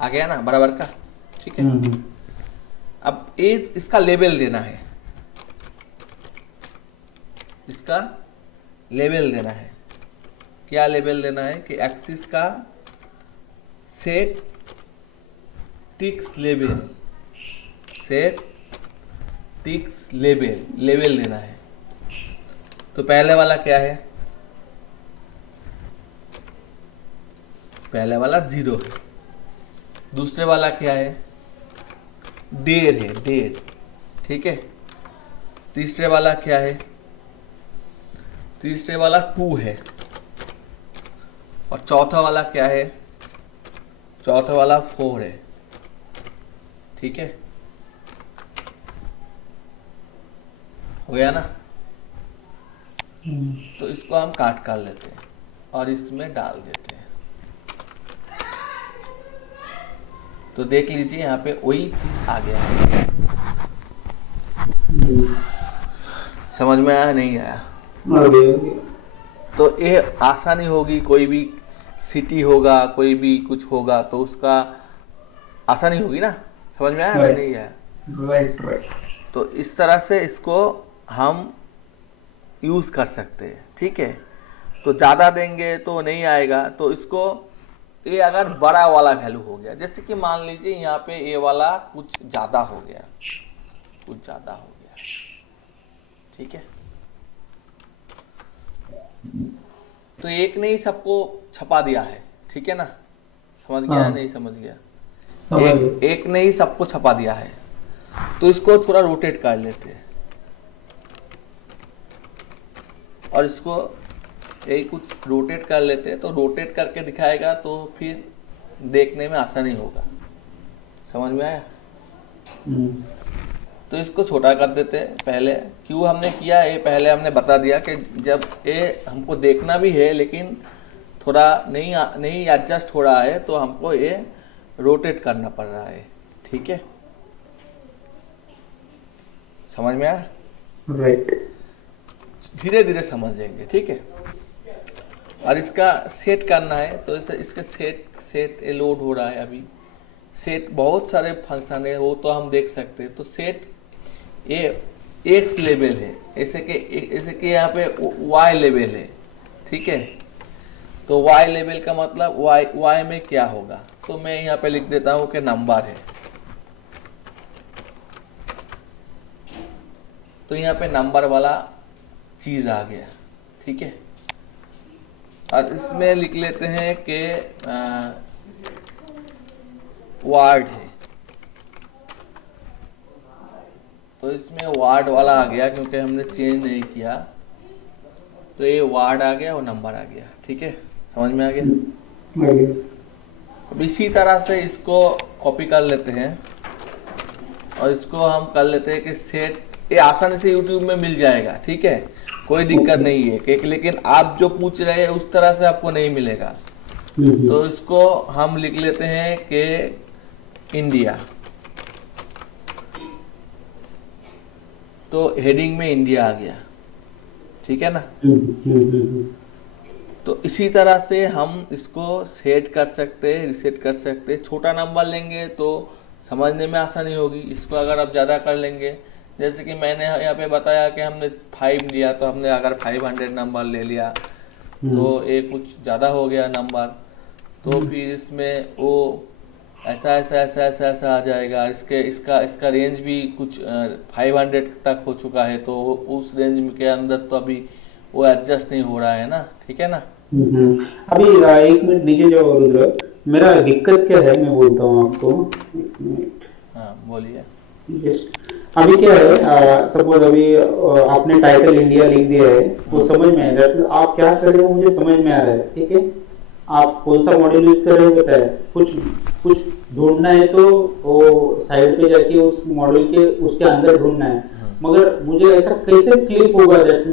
आ गया ना बराबर का, ठीक है। अब इसका लेबल देना है, इसका लेबल देना है। क्या लेबल देना है कि एक्सिस का set ticks label, set ticks label देना है। तो पहले वाला क्या है? पहले वाला 0 है। दूसरे वाला क्या है? डेढ़ है, डेढ़, ठीक है। तीसरे वाला क्या है? तीसरे वाला 2 है। और चौथा वाला क्या है? चौथा वाला 4 है, ठीक है। हो गया ना? तो इसको हम काट कर लेते हैं और इसमें डाल देते हैं। तो देख लीजिए यहाँ पे वही चीज आ गया है। समझ में आया नहीं आया? तो ये आसानी होगी, कोई भी सिटी होगा, कोई भी कुछ होगा तो उसका आसानी होगी ना। समझ में आया Right. नहीं आया? राइट। तो इस तरह से इसको हम यूज कर सकते हैं, ठीक है। तो ज़्यादा देंगे तो नहीं आएगा, तो इसको ये अगर बड़ा वाला वैल्यू हो गया, जैसे कि मान लीजिए यहाँ पे ये वाला कुछ ज़्यादा हो गया, कुछ ज़्यादा हो गया, ठीक है। तो एक ने ही सबको छपा दिया है, ठीक है ना। समझ गया हाँ। नहीं समझ गया? समझ एक ने ही सबको छपा दिया है। तो इसको थोड़ा रोटेट कर लेते हैं और इसको यही कुछ रोटेट कर लेते हैं, तो रोटेट करके दिखाएगा तो फिर देखने में आसानी होगा। समझ में आया? तो इसको छोटा कर देते हैं। पहले क्यों हमने किया ये पहले हमने बता दिया कि जब ये हमको देखना भी है लेकिन थोड़ा नहीं एडजस्ट हो रहा है, तो हमको ये रोटेट करना पड़ रहा है, ठीक है। समझ में आया? राइट। धीरे धीरे समझेंगे, ठीक है। और इसका सेट करना है, तो इसके सेट ये लोड हो रहा है अभी। सेट बहुत सारे फंक्शन है, वो तो हम देख सकते हैं। तो सेट ये एक्स लेवल है, ऐसे कि यहाँ पे वाई लेवल है, ठीक है। तो वाई लेवल का मतलब वाई में क्या होगा, तो मैं यहाँ पे लिख देता हूँ कि नंबर है। तो यहाँ पे नंबर वाला चीज आ गया, ठीक है। और इसमें लिख लेते हैं कि वार्ड है, तो इसमें वार्ड वाला आ गया क्योंकि हमने चेंज नहीं किया। तो ये वार्ड आ गया और नंबर आ गया, ठीक है। समझ में आ गया? अब इसी तरह से इसको कॉपी कर लेते हैं और इसको हम कर लेते हैं कि सेट, ये आसानी से YouTube में मिल जाएगा, ठीक है, कोई दिक्कत नहीं है कि, लेकिन आप जो पूछ रहे हैं उस तरह से आपको नहीं मिलेगा। तो इसको हम लिख लेते हैं कि इंडिया, तो हेडिंग में इंडिया आ गया, ठीक है ना। तो इसी तरह से हम इसको सेट कर सकते हैं, रिसेट कर सकते हैं। छोटा नंबर लेंगे तो समझने में आसानी होगी, इसको अगर आप ज़्यादा कर लेंगे, जैसे कि मैंने यहाँ पे बताया कि हमने 5 लिया, तो हमने अगर 500 नंबर ले लिया तो ये कुछ ज़्यादा हो गया नंबर। तो फिर इसमें वो ऐसा आ जाएगा। इसका रेंज भी कुछ 500 तक हो चुका है, तो उस रेंज के अंदर तो अभी वो एडजस्ट नहीं हो रहा है ना, ठीक है ना। अभी एक मिनट नीचे जाओ रुद्र, मेरा दिक्कत क्या है मैं बोलता हूँ आपको। एक मिनट। हाँ बोलिए। अभी क्या है, सपोज अभी आपने टाइटल इंडिया लिख दिया है, वो समझ में आ रहा है। आप क्या कर रहे हो मुझे समझ में आ रहा है, ठीक है। आप कौन सा मॉडल यूज कर रहे हो पता है, कुछ ढूंढना है तो वो साइड पे जाके उस मॉडल के उसके अंदर ढूंढना है, मगर मुझे ऐसा कैसे क्लिक होगा, दैट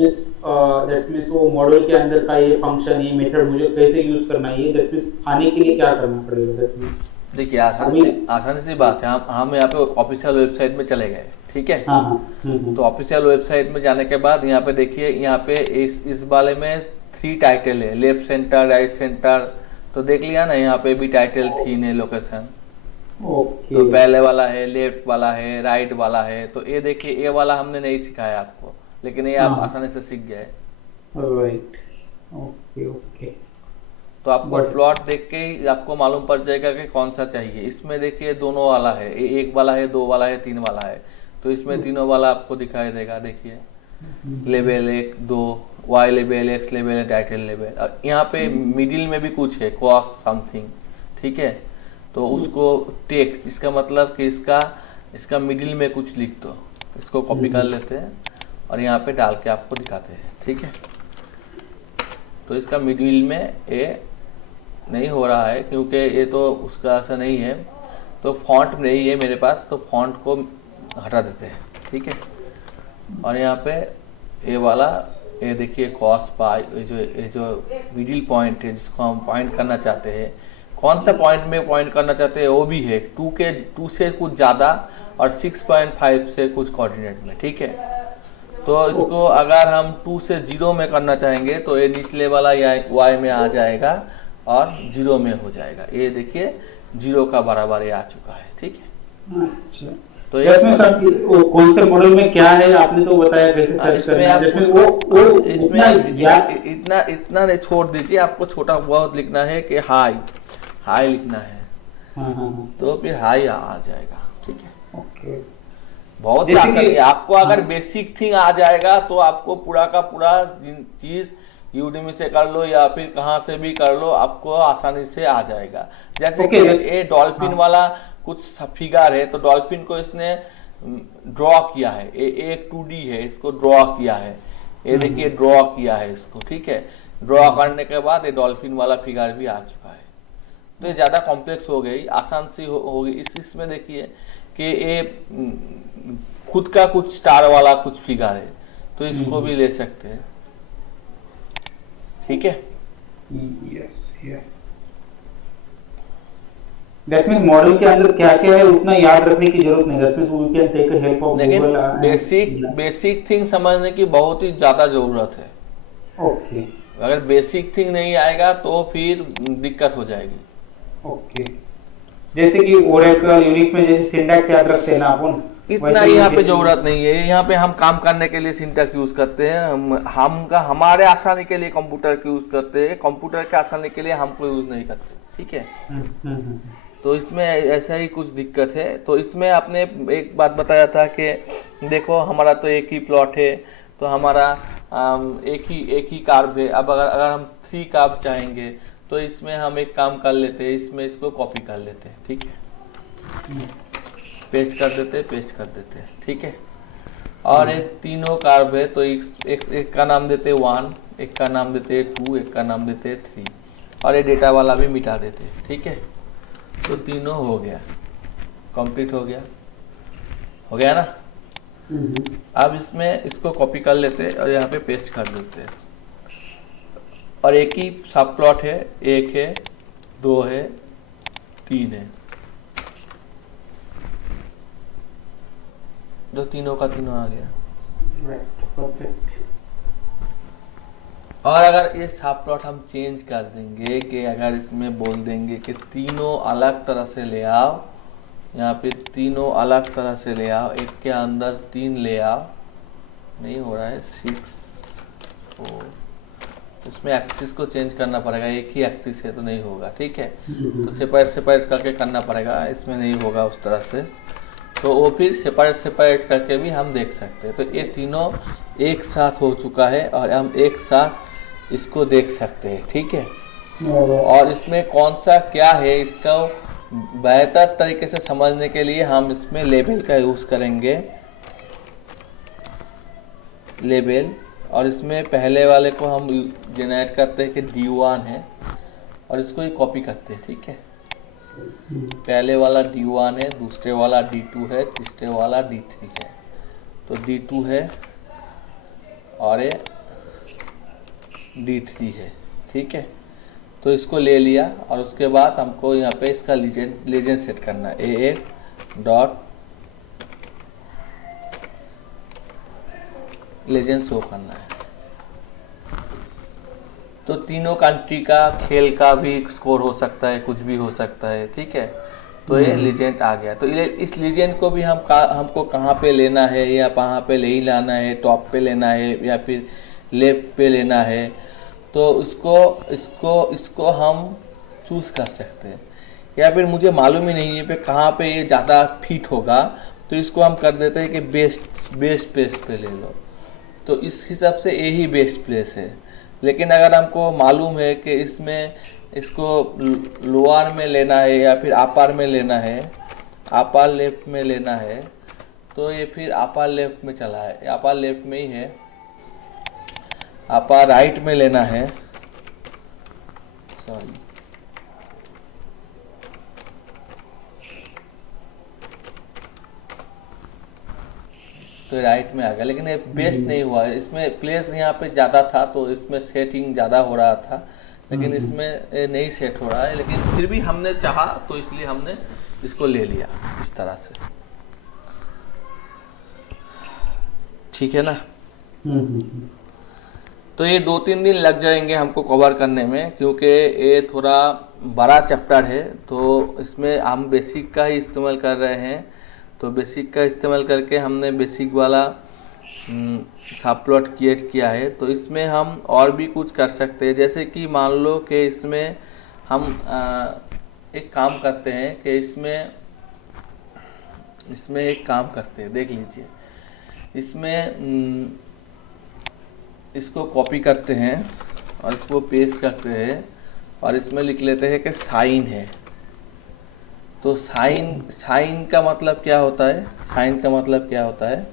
मीन्स वो मॉडल के अंदर का ये फंक्शन, ये मेथड मुझे कैसे यूज करना है, दैट मीन्स आने के लिए क्या करना पड़ेगा, दैट मीन्स। देखिए आसानी सी बात है, हम यहाँ पे ऑफिशियल वेबसाइट में चले गए, ठीक है। तो ऑफिशियल वेबसाइट में जाने के बाद यहाँ पे देखिए, यहाँ पे इस वाले में 3 टाइटल है, लेफ्ट सेंटर, राइट सेंटर। तो देख लिया ना, यहाँ पे भी टाइटल 3 है, लोकेशन। तो पहले वाला है, लेफ्ट वाला है, राइट वाला है। तो ये देखिए, ये वाला हमने नहीं सिखाया आपको, लेकिन ये आप आसानी से सीख गए। Right, okay. तो आपको प्लॉट देख के ही आपको मालूम पड़ जाएगा कि कौन सा चाहिए। इसमें देखिए दोनों वाला है, एक वाला है, 2 वाला है, 3 वाला है। तो इसमें तीनों वाला आपको दिखाई देगा। देखिए level 1, 2, Y level, X level, title level. यहाँ पे मिडिल में भी कुछ है, कॉस्ट समथिंग, ठीक है। तो उसको टेक्स्ट, इसका मतलब कि इसका मिडिल में कुछ लिख दो। इसको कॉपी कर लेते हैं और यहाँ पे डाल के आपको दिखाते हैं, ठीक है। तो इसका मिडिल में ये नहीं हो रहा है क्योंकि ये तो उसका ऐसा नहीं है, तो फॉन्ट नहीं है मेरे पास, तो फॉन्ट को हटा देते हैं, ठीक है। और यहाँ पे ये वाला ये देखिए कॉस पाई, ये जो मिडिल पॉइंट है जिसको हम पॉइंट करना चाहते हैं, कौन सा पॉइंट में पॉइंट करना चाहते हैं वो भी है 2 से कुछ ज़्यादा और 6.5 से कुछ कोऑर्डिनेट में, ठीक है। तो इसको अगर हम 2 से 0 में करना चाहेंगे तो ये निचले वाला y में आ जाएगा और 0 में हो जाएगा। ये देखिए 0 का बराबर ये आ चुका है, ठीक है। अच्छा, तो इसमें सर वो कौन से मॉडल में क्या है आपने तो बताया कैसे सर्च इसमें करना है, आप जैसे कुछ इसमें आप या- इतना नहीं छोड़ दीजिए, आपको छोटा बहुत लिखना है कि हाई लिखना है, हाँ हाँ हाँ, तो फिर हाई आ जाएगा, ठीक है। ओके। बहुत ही जैसे आसान कि- है। आपको अगर हाँ। बेसिक थिंग आ जाएगा तो आपको पूरा का पूरा चीज यूडेमी से कर लो या फिर कहाँ से भी कर लो, आपको आसानी से आ जाएगा। जैसे कि ओके, ये डॉल्फिन हाँ। वाला कुछ फिगर है, तो डॉल्फिन को इसने ड्रॉ किया है, ये एक 2D है, इसको ड्रॉ किया है, ये देखिए ड्रॉ किया है इसको, ठीक है। ड्रॉ करने के बाद ये डॉल्फिन वाला फिगर भी आ चुका है। तो ये ज्यादा कॉम्प्लेक्स हो गई, आसान सी हो गई। इसमें देखिए कि ये खुद का कुछ स्टार वाला कुछ फिगर है, तो इसको भी ले सकते हैं, ठीक है। Yes yes, that means model के अंदर क्या क्या है उतना याद रखने की जरूरत नहीं, that means we can take a help of लेकिन गूगल। बेसिक थिंग समझने की बहुत ही ज्यादा जरूरत है। ओके अगर बेसिक थिंग नहीं आएगा तो फिर दिक्कत हो जाएगी। ओके, जैसे कि ओरेकल यूनिक्स में जैसे सिंटैक्स याद रखते हैं ना अपन, इतना वैसे यहाँ पे जैसे- जरूरत नहीं है। यहाँ पे हम काम करने के लिए सिंटैक्स यूज करते हैं, हमारे आसानी के लिए कंप्यूटर को यूज करते हैं, कंप्यूटर के आसानी के लिए हमको यूज नहीं करते, ठीक है। हम्म। तो इसमें ऐसा ही कुछ दिक्कत है। तो इसमें आपने एक बात बताया था कि देखो हमारा तो एक ही प्लॉट है, तो हमारा एक ही कार्ब है। अब अगर हम 3 कार्ब चाहेंगे तो इसमें हम एक काम कर लेते हैं, इसमें इसको कॉपी कर लेते हैं, ठीक है, पेस्ट कर देते हैं, ठीक है। और एक तीनों कार्ब है तो एक का नाम देते हैं 1, एक का नाम देते हैं 2, एक का नाम देते हैं 3, और ये डेटा वाला भी मिटा देते हैं, ठीक है। तो तीनों हो गया, कंप्लीट हो गया ना। अब इसमें इसको कॉपी कर लेते हैं और यहाँ पे पेस्ट कर देते हैं। और एक ही सब प्लॉट है, 1 है, 2 है, 3 है, जो तीनों का तीनों आ गया। परफेक्ट। और अगर ये सब प्लॉट हम चेंज कर देंगे कि अगर इसमें बोल देंगे कि तीनों अलग तरह से ले आओ, यहाँ पे तीनों अलग तरह से ले आओ, एक के अंदर 3 ले आओ, नहीं हो रहा है 6 4, उसमें एक्सिस को चेंज करना पड़ेगा, एक ही एक्सिस है तो नहीं होगा, ठीक है। तो सेपरेट करके करना पड़ेगा, इसमें नहीं होगा उस तरह से। तो वो फिर सेपरेट करके भी हम देख सकते हैं। तो ये तीनों एक साथ हो चुका है और हम एक साथ इसको देख सकते हैं, ठीक है। और इसमें कौन सा क्या है इसका बेहतर तरीके से समझने के लिए हम इसमें लेबल का यूज करेंगे, लेबल। और इसमें पहले वाले को हम जनरेट करते हैं कि D1 है और इसको ही कॉपी करते हैं, ठीक है। पहले वाला D1 है, दूसरे वाला D2 है, तीसरे वाला D3 है। तो D2 है और ये D3 है, ठीक है। तो इसको ले लिया और उसके बाद हमको यहाँ पे इसका लीजेंड सेट करना है, AF डॉट लेजेंड शो करना है। तो तीनों कंट्री का खेल का भी स्कोर हो सकता है, कुछ भी हो सकता है, ठीक है। तो ये लीजेंड आ गया। तो इस लीजेंड को भी हमको कहाँ पे लेना है, या कहाँ पे ले ही लाना है, टॉप पे लेना है या फिर लेफ्ट पे लेना है, तो इसको हम चूज कर सकते हैं। या फिर मुझे मालूम ही नहीं है पे कहाँ पे ये ज़्यादा फिट होगा, तो इसको हम कर देते हैं कि बेस्ट प्लेस पे ले लो। तो इस हिसाब से यही बेस्ट प्लेस है। लेकिन अगर हमको मालूम है कि इसमें इसको लोअर में लेना है या फिर अपर में लेना है, अपर लेफ्ट में लेना है, तो ये फिर अपर लेफ्ट में चला है, अपर लेफ्ट में ही है। अपर राइट में लेना है, सॉरी तो ये राइट में आ गया, लेकिन ये पेस्ट नहीं हुआ, इसमें प्लेस यहाँ पे ज़्यादा था तो इसमें सेटिंग ज़्यादा हो रहा था, लेकिन इसमें ये नहीं सेट हो रहा है, लेकिन फिर भी हमने चाहा तो इसलिए हमने इसको ले लिया इस तरह से। ठीक है ना। तो ये 2-3 दिन लग जाएंगे हमको कवर करने में, क्योंकि ये थोड़ा बड़ा चैप्टर है, तो इसमें हम बेसिक का ही इस्तेमाल कर रहे हैं। तो बेसिक का इस्तेमाल करके हमने बेसिक वाला सब प्लॉट क्रिएट किया है। तो इसमें हम और भी कुछ कर सकते हैं, जैसे कि मान लो कि इसमें हम एक काम करते हैं कि इसमें एक काम करते हैं, देख लीजिए। इसमें इसको कॉपी करते हैं और इसको पेस्ट करते हैं और इसमें लिख लेते हैं कि साइन है। तो साइन का मतलब क्या होता है? साइन का मतलब क्या होता है?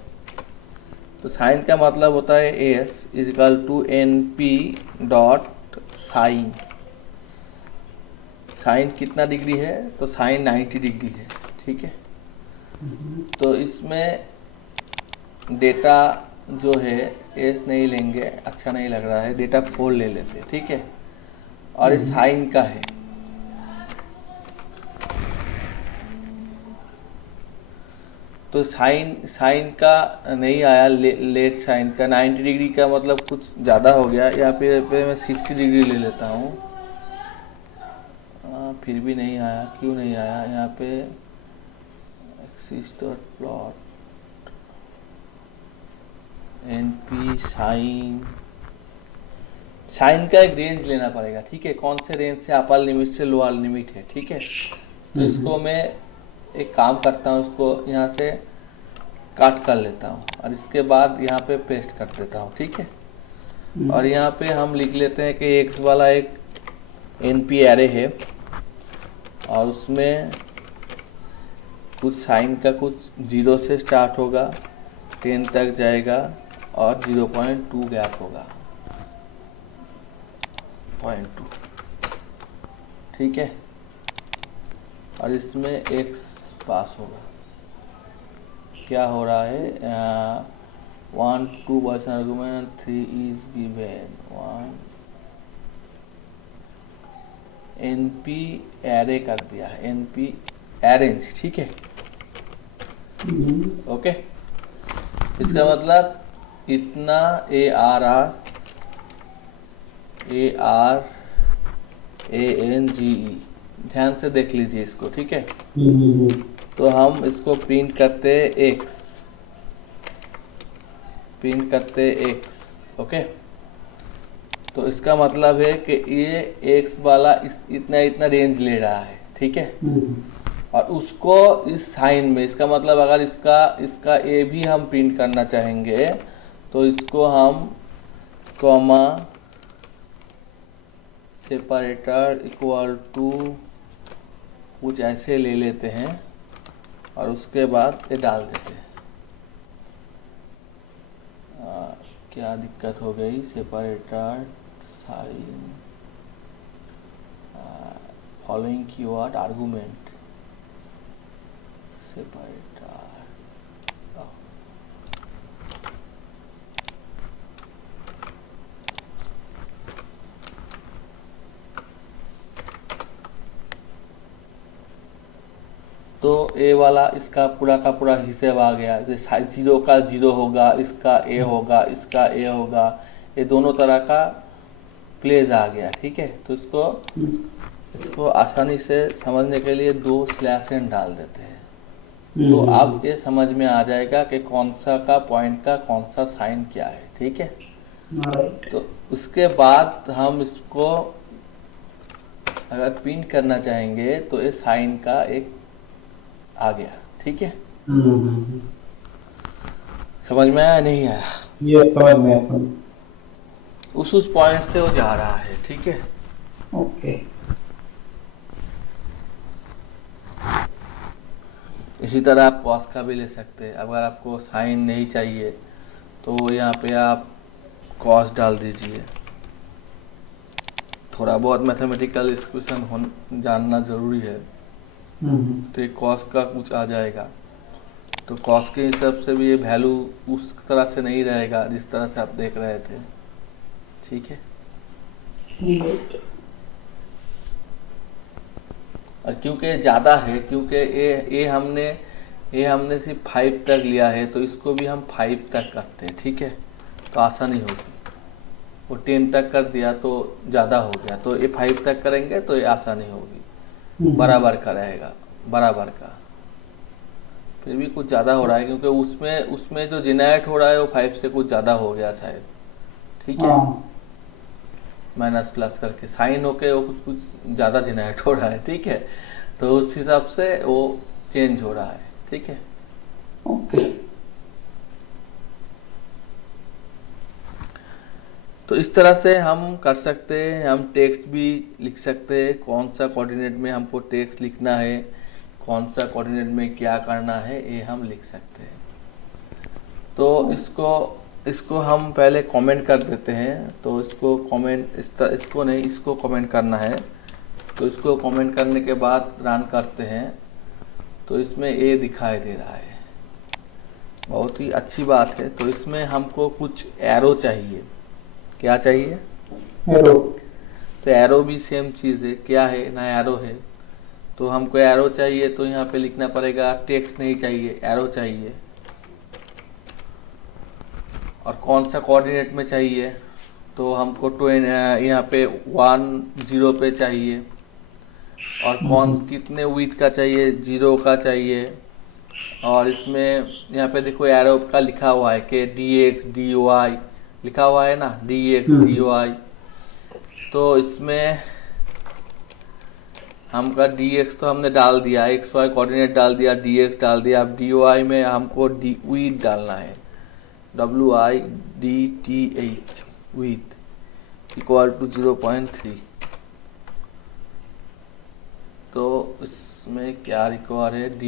तो साइन का मतलब होता है S is equal to N P dot sine. Sine कितना डिग्री है? तो साइन 90 डिग्री है। ठीक है। तो इसमें डेटा जो है एस नहीं लेंगे, अच्छा नहीं लग रहा है, डेटा 4 ले लेते हैं। ठीक है। और ये साइन का है। तो साइन का नहीं आया, लेट साइन का 90 डिग्री का मतलब कुछ ज़्यादा हो गया, या फिर पे मैं 60 डिग्री ले लेता हूँ। फिर भी नहीं आया, क्यों नहीं आया? यहाँ पे axis dot plot NP sine का एक रेंज लेना पड़ेगा। ठीक है। कौन से रेंज से अपर लिमिट से लोअर लिमिट है। ठीक है। तो इसको मैं एक काम करता हूँ, उसको यहाँ से काट कर लेता हूँ और इसके बाद यहाँ पे पेस्ट कर देता हूँ। ठीक है। और यहाँ पे हम लिख लेते हैं कि एक्स वाला एक एनपी एरे है और उसमें कुछ साइन का कुछ 0 से स्टार्ट होगा, 10 तक जाएगा और 0.2 गैप होगा, 0.2। ठीक है। और इसमें x पास होगा। क्या हो रहा है? 1 2 बस argument 3 is given 1 NP array कर दिया है, एनपी अरेंज। ठीक है। ओके। इसका मतलब इतना ARANGE, ध्यान से देख लीजिए इसको। ठीक है। तो हम इसको प्रिंट करते x, प्रिंट करते x। ओके। तो इसका मतलब है कि ये x वाला इतना रेंज ले रहा है। ठीक है। और उसको इस साइन में, इसका मतलब अगर इसका a भी हम प्रिंट करना चाहेंगे तो इसको हम कॉमा सेपरेटर इक्वल टू कुछ ऐसे ले लेते हैं और उसके बाद ये डाल देते हैं। क्या दिक्कत हो गई? Separator sine following keyword argument separator. तो ए वाला इसका पूरा का पूरा हिसाब आ गया। जैसे 0 का 0 होगा, इसका ए होगा, इसका ए होगा, ये दोनों तरह का प्लेस आ गया। ठीक है। तो इसको आसानी से समझने के लिए 2 स्लैश एन डाल देते हैं। तो अब ये समझ में आ जाएगा कि कौन सा का पॉइंट का कौन सा साइन क्या है। ठीक है। तो उसके बाद हम इसको अगर प्रिंट करना चाहेंगे तो ये साइन का एक आ गया। ठीक है। समझ में आया नहीं आया? ये समझ में आया। उस पॉइंट से वो जा रहा है। ठीक है। ओके। इसी तरह आप कॉस का भी ले सकते हैं। अगर आपको साइन नहीं चाहिए तो यहाँ पे आप कॉस डाल दीजिए। थोड़ा बहुत मैथमेटिकल इक्वेशन जानना जरूरी है। तो कॉस का कुछ आ जाएगा। तो कॉस्ट के हिसाब से भी ये वैल्यू उस तरह से नहीं रहेगा जिस तरह से आप देख रहे थे, ठीक है। और क्योंकि ज़्यादा है, क्योंकि ये हमने सिर्फ 5 तक लिया है, तो इसको भी हम 5 तक करते हैं, ठीक है, तो आसानी होगी। वो 10 तक कर दिया तो ज़्यादा हो गया, तो ये 5 तक करेंगे तो ये आसानी होगी, बराबर का रहेगा, बराबर का। फिर भी कुछ ज़्यादा हो रहा है क्योंकि उसमें जो जेनरेट हो रहा है वो 5 से कुछ ज़्यादा हो गया शायद, ठीक है। माइनस प्लस करके साइन होके वो कुछ ज़्यादा जेनरेट हो रहा है, ठीक है, तो उस हिसाब से वो चेंज हो रहा है, ठीक है। ओके। तो इस तरह से हम कर सकते हैं, हम टेक्स्ट भी लिख सकते हैं, कौन सा कोऑर्डिनेट में हमको टेक्स्ट लिखना है, कौन सा कोऑर्डिनेट में क्या करना है, ये हम लिख सकते हैं। तो इसको हम पहले कमेंट कर देते हैं, तो इसको कमेंट इसको नहीं, इसको कमेंट करना है, तो इसको कमेंट करने के बाद रन करते हैं, तो इसमें ए दिखाई दे रहा है, बहुत ही अच्छी बात है। तो इसमें हमको कुछ एरो चाहिए, क्या चाहिए, एरो। तो एरो भी सेम चीज़ है, क्या है ना, एरो है, तो हमको एरो चाहिए, तो यहाँ पे लिखना पड़ेगा, टेक्स्ट नहीं चाहिए, एरो चाहिए। और कौन सा कोऑर्डिनेट में चाहिए, तो हमको यहाँ पे 1 0 पे चाहिए, और कौन कितने विड्थ का चाहिए, 0 का चाहिए। और इसमें यहाँ पे देखो एरो का लिखा हुआ है कि dx dy लिखा हुआ है ना, dx dy, तो इसमें हमका dx तो हमने डाल दिया, xy कोऑर्डिनेट डाल दिया, dx डाल दिया, अब dy में हमको विड्थ डालना है, width विड्थ इक्वल टू 0.3। तो इसमें क्या रिक्वायर है,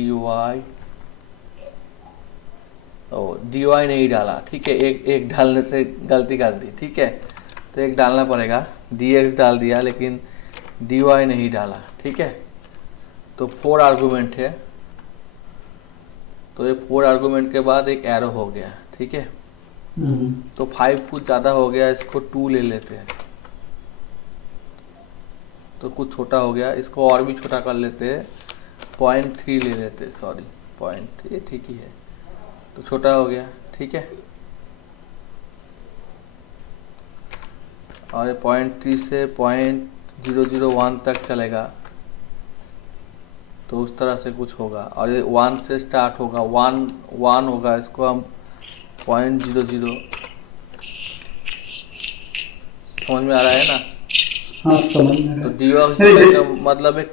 dy नहीं डाला, ठीक है, एक डालने से गलती कर दी, ठीक है, तो एक डालना पड़ेगा, dx डाल दिया लेकिन dy नहीं डाला, ठीक है। तो 4 आर्गुमेंट है, तो ये 4 आर्गुमेंट के बाद एक एरो हो गया, ठीक है। तो 5 कुछ ज़्यादा हो गया, इसको 2 ले लेते हैं, तो कुछ छोटा हो गया, इसको और भी छोटा कर लेते हैं, 0.3 ले लेते हैं, सॉरी 0.3 ठीक ही है, तो छोटा हो गया, ठीक है। और 0.3 से 0.001 तक चलेगा, तो उस तरह से कुछ होगा। और ये 1 से स्टार्ट होगा, 1 होगा, इसको हम 0.00, समझ में आ रहा है ना। हाँ, समझ में तो आ dx रहा है। का मतलब है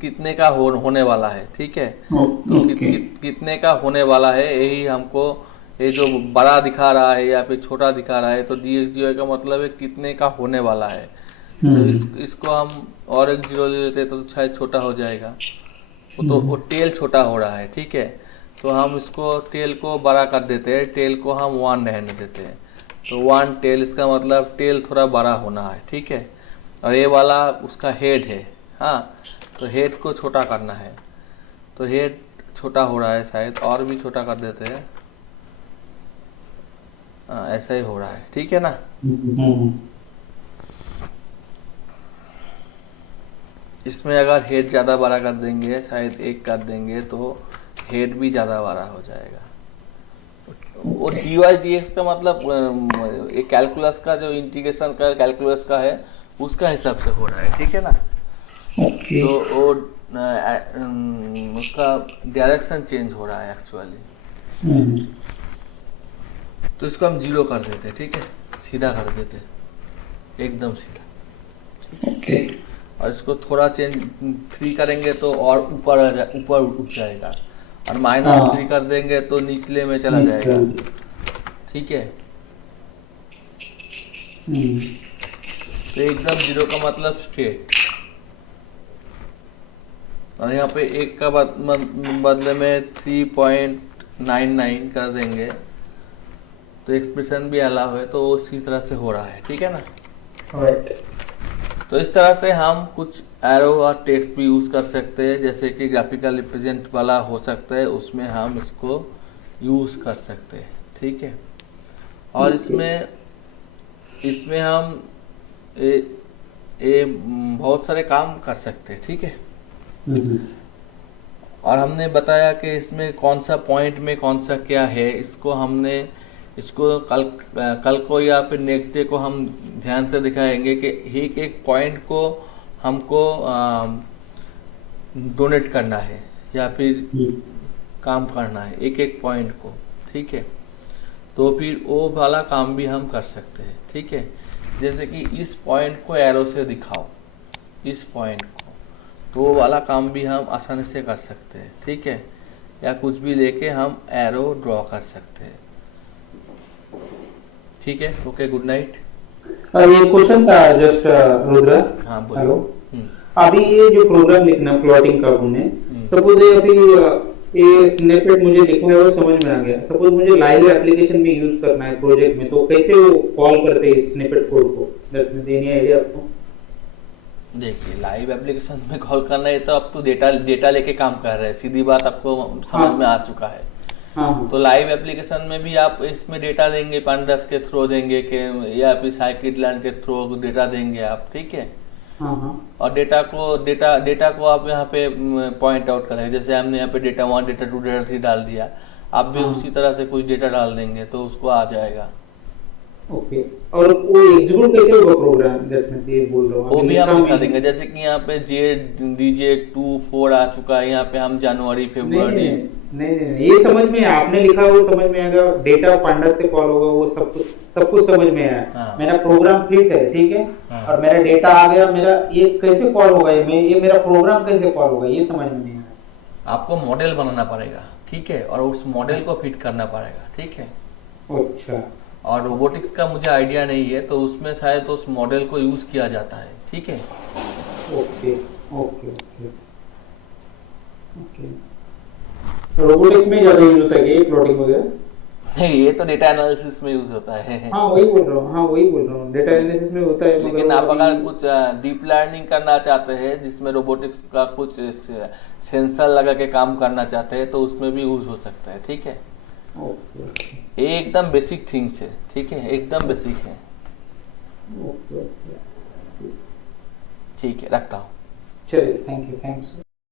कितने का होने वाला है, ठीक है। तो ओके। कितने का होने वाला है, यही हमको, ये जो बड़ा दिखा रहा है या फिर छोटा दिखा रहा है, तो dx dy का मतलब है कितने का होने वाला है। तो इसको हम और एक 0 ले लेते तो शायद छोटा हो जाएगा, वो टेल छोटा हो रहा है, ठीक है। तो हम इसको टेल को बड़ा कर देते हैं, टेल को हम 1 रहने देते हैं, तो 1 टेल, इसका मतलब टेल थोड़ा बड़ा होना है, ठीक है। और ये वाला उसका हेड है, हाँ, तो हेड को छोटा करना है, तो हेड छोटा हो रहा है शायद, और भी छोटा कर देते हैं, ऐसा ही हो रहा है, ठीक है ना। इसमें अगर हेड ज़्यादा बड़ा कर देंगे, शायद 1 कर देंगे, तो हेड भी ज़्यादा बड़ा हो जाएगा। और dy dx का मतलब एक कैलकुलस का, जो इंटीग्रेशन का कैलकुलस का है, उसका हिसाब से हो रहा है, ठीक है ना। ओके। तो वो उसका डायरेक्शन चेंज हो रहा है एक्चुअली। तो इसको हम 0 कर देते, ठीक है, सीधा कर देते, एकदम सीधा। ओके। और इसको थोड़ा चेंज 3 करेंगे तो और ऊपर उठ जाएगा, और -3 कर देंगे तो निचले में चला जाएगा, ठीक है। तो एकदम 0 का मतलब स्ट्रेट, और यहाँ पे 1 का बदले में 3.99 कर देंगे, तो एक्सप्रेशन भी अलाउ है, तो उसी तरह से हो रहा है, ठीक है ना। राइट। तो इस तरह से हम कुछ एरो और टेक्स्ट भी यूज़ कर सकते हैं, जैसे कि ग्राफिकल रिप्रेजेंट वाला हो सकता है, उसमें हम इसको यूज़ कर सकते हैं। ठीक है, और इसमें इसमें हम बहुत सारे काम कर सकते हैं। ठीक है, और हमने बताया कि इसमें कौन सा पॉइंट में कौन सा क्या है, इसको कल को या फिर नेक्स्ट डे को हम ध्यान से दिखाएंगे कि एक एक पॉइंट को हमको डोनेट करना है या फिर काम करना है एक एक पॉइंट को। ठीक है, तो फिर वो वाला काम भी हम कर सकते हैं। ठीक है, जैसे कि इस पॉइंट को एरो से दिखाओ, इस पॉइंट को, तो वो वाला काम भी हम आसानी से कर सकते हैं। ठीक है, या कुछ भी लेके हम एरो ड्रॉ कर सकते हैं। ठीक है, ओके, गुड नाइट। ये क्वेश्चन था जस्ट रुद्र। हाँ बोलो। हेलो, अभी ये जो प्रोग्राम लिखना प्लॉटिंग का हमने, सपोज ये अभी ये स्निपेट मुझे लिखना है वो समझ में आ गया। सपोज मुझे लाइव एप्लीकेशन में यूज करना है प्रोजेक्ट में, तो कैसे वो कॉल करते हैं स्निपेट कोड को? दैट मींस एनी आइडिया आपको? देखिए, लाइव एप्लीकेशन में कॉल करना है तो अब तो डेटा लेके काम कर रहे हैं, सीधी बात आपको समझ में आ चुका है। तो लाइव एप्लीकेशन में भी आप इसमें डेटा देंगे, पांडास के थ्रू देंगे कि या फिर साइकिट लैंड के थ्रू डेटा देंगे आप। ठीक है, और डेटा को आप यहाँ पे पॉइंट आउट करेंगे, जैसे हमने यहाँ पे डेटा 1, डेटा 2, डेटा 3 डाल दिया, आप भी उसी तरह से कुछ डेटा डाल देंगे तो उसको आ जाएगा। ओके, और वो एग्जीक्यूट कैसे होगा प्रोग्राम? दैट मींस ये बोल रहा हूं, वो भी हम दिखा देंगे। जैसे कि यहाँ पे DJ 24 आ चुका है, यहाँ पे हम जनवरी फरवरी। नहीं, ये समझ में आपने लिखा वो समझ में आएगा, डेटा पांडा से कॉल होगा, वो सब कुछ समझ में आया। हाँ। मेरा प्रोग्राम फिट है, ठीक है। हाँ। और मेरा डेटा आ गया, मेरा ये कैसे कॉल होगा, ये मेरा प्रोग्राम कैसे कॉल होगा, ये समझ में नहीं आया। आपको मॉडल बनाना पड़ेगा। ठीक है, और उस मॉडल को फिट करना पड़ेगा। ठीक है, अच्छा, और रोबोटिक्स का मुझे आइडिया नहीं है, तो उसमें शायद उस मॉडल को यूज किया जाता है। ठीक है, okay okay okay okay. Robotics में ज्यादा यूज होता है ये प्लॉटिंग वगैरह? नहीं, ये तो डेटा एनालिसिस में यूज होता है। हाँ वही बोल रहा हूँ, डेटा एनालिसिस में होता है। लेकिन आप अगर कुछ डीप लर्निंग करना चाहते हैं, जिसमें रोबोटिक्स का कुछ सेंसर लगा के काम करना चाहते हैं, तो उसमें भी यूज हो सकता है। ठीक है, ओके, ये एकदम बेसिक थिंग्स है। ठीक है, एकदम बेसिक है। ओके, ठीक है, रखता हूँ। चलिए, थैंक यू, थैंक्स।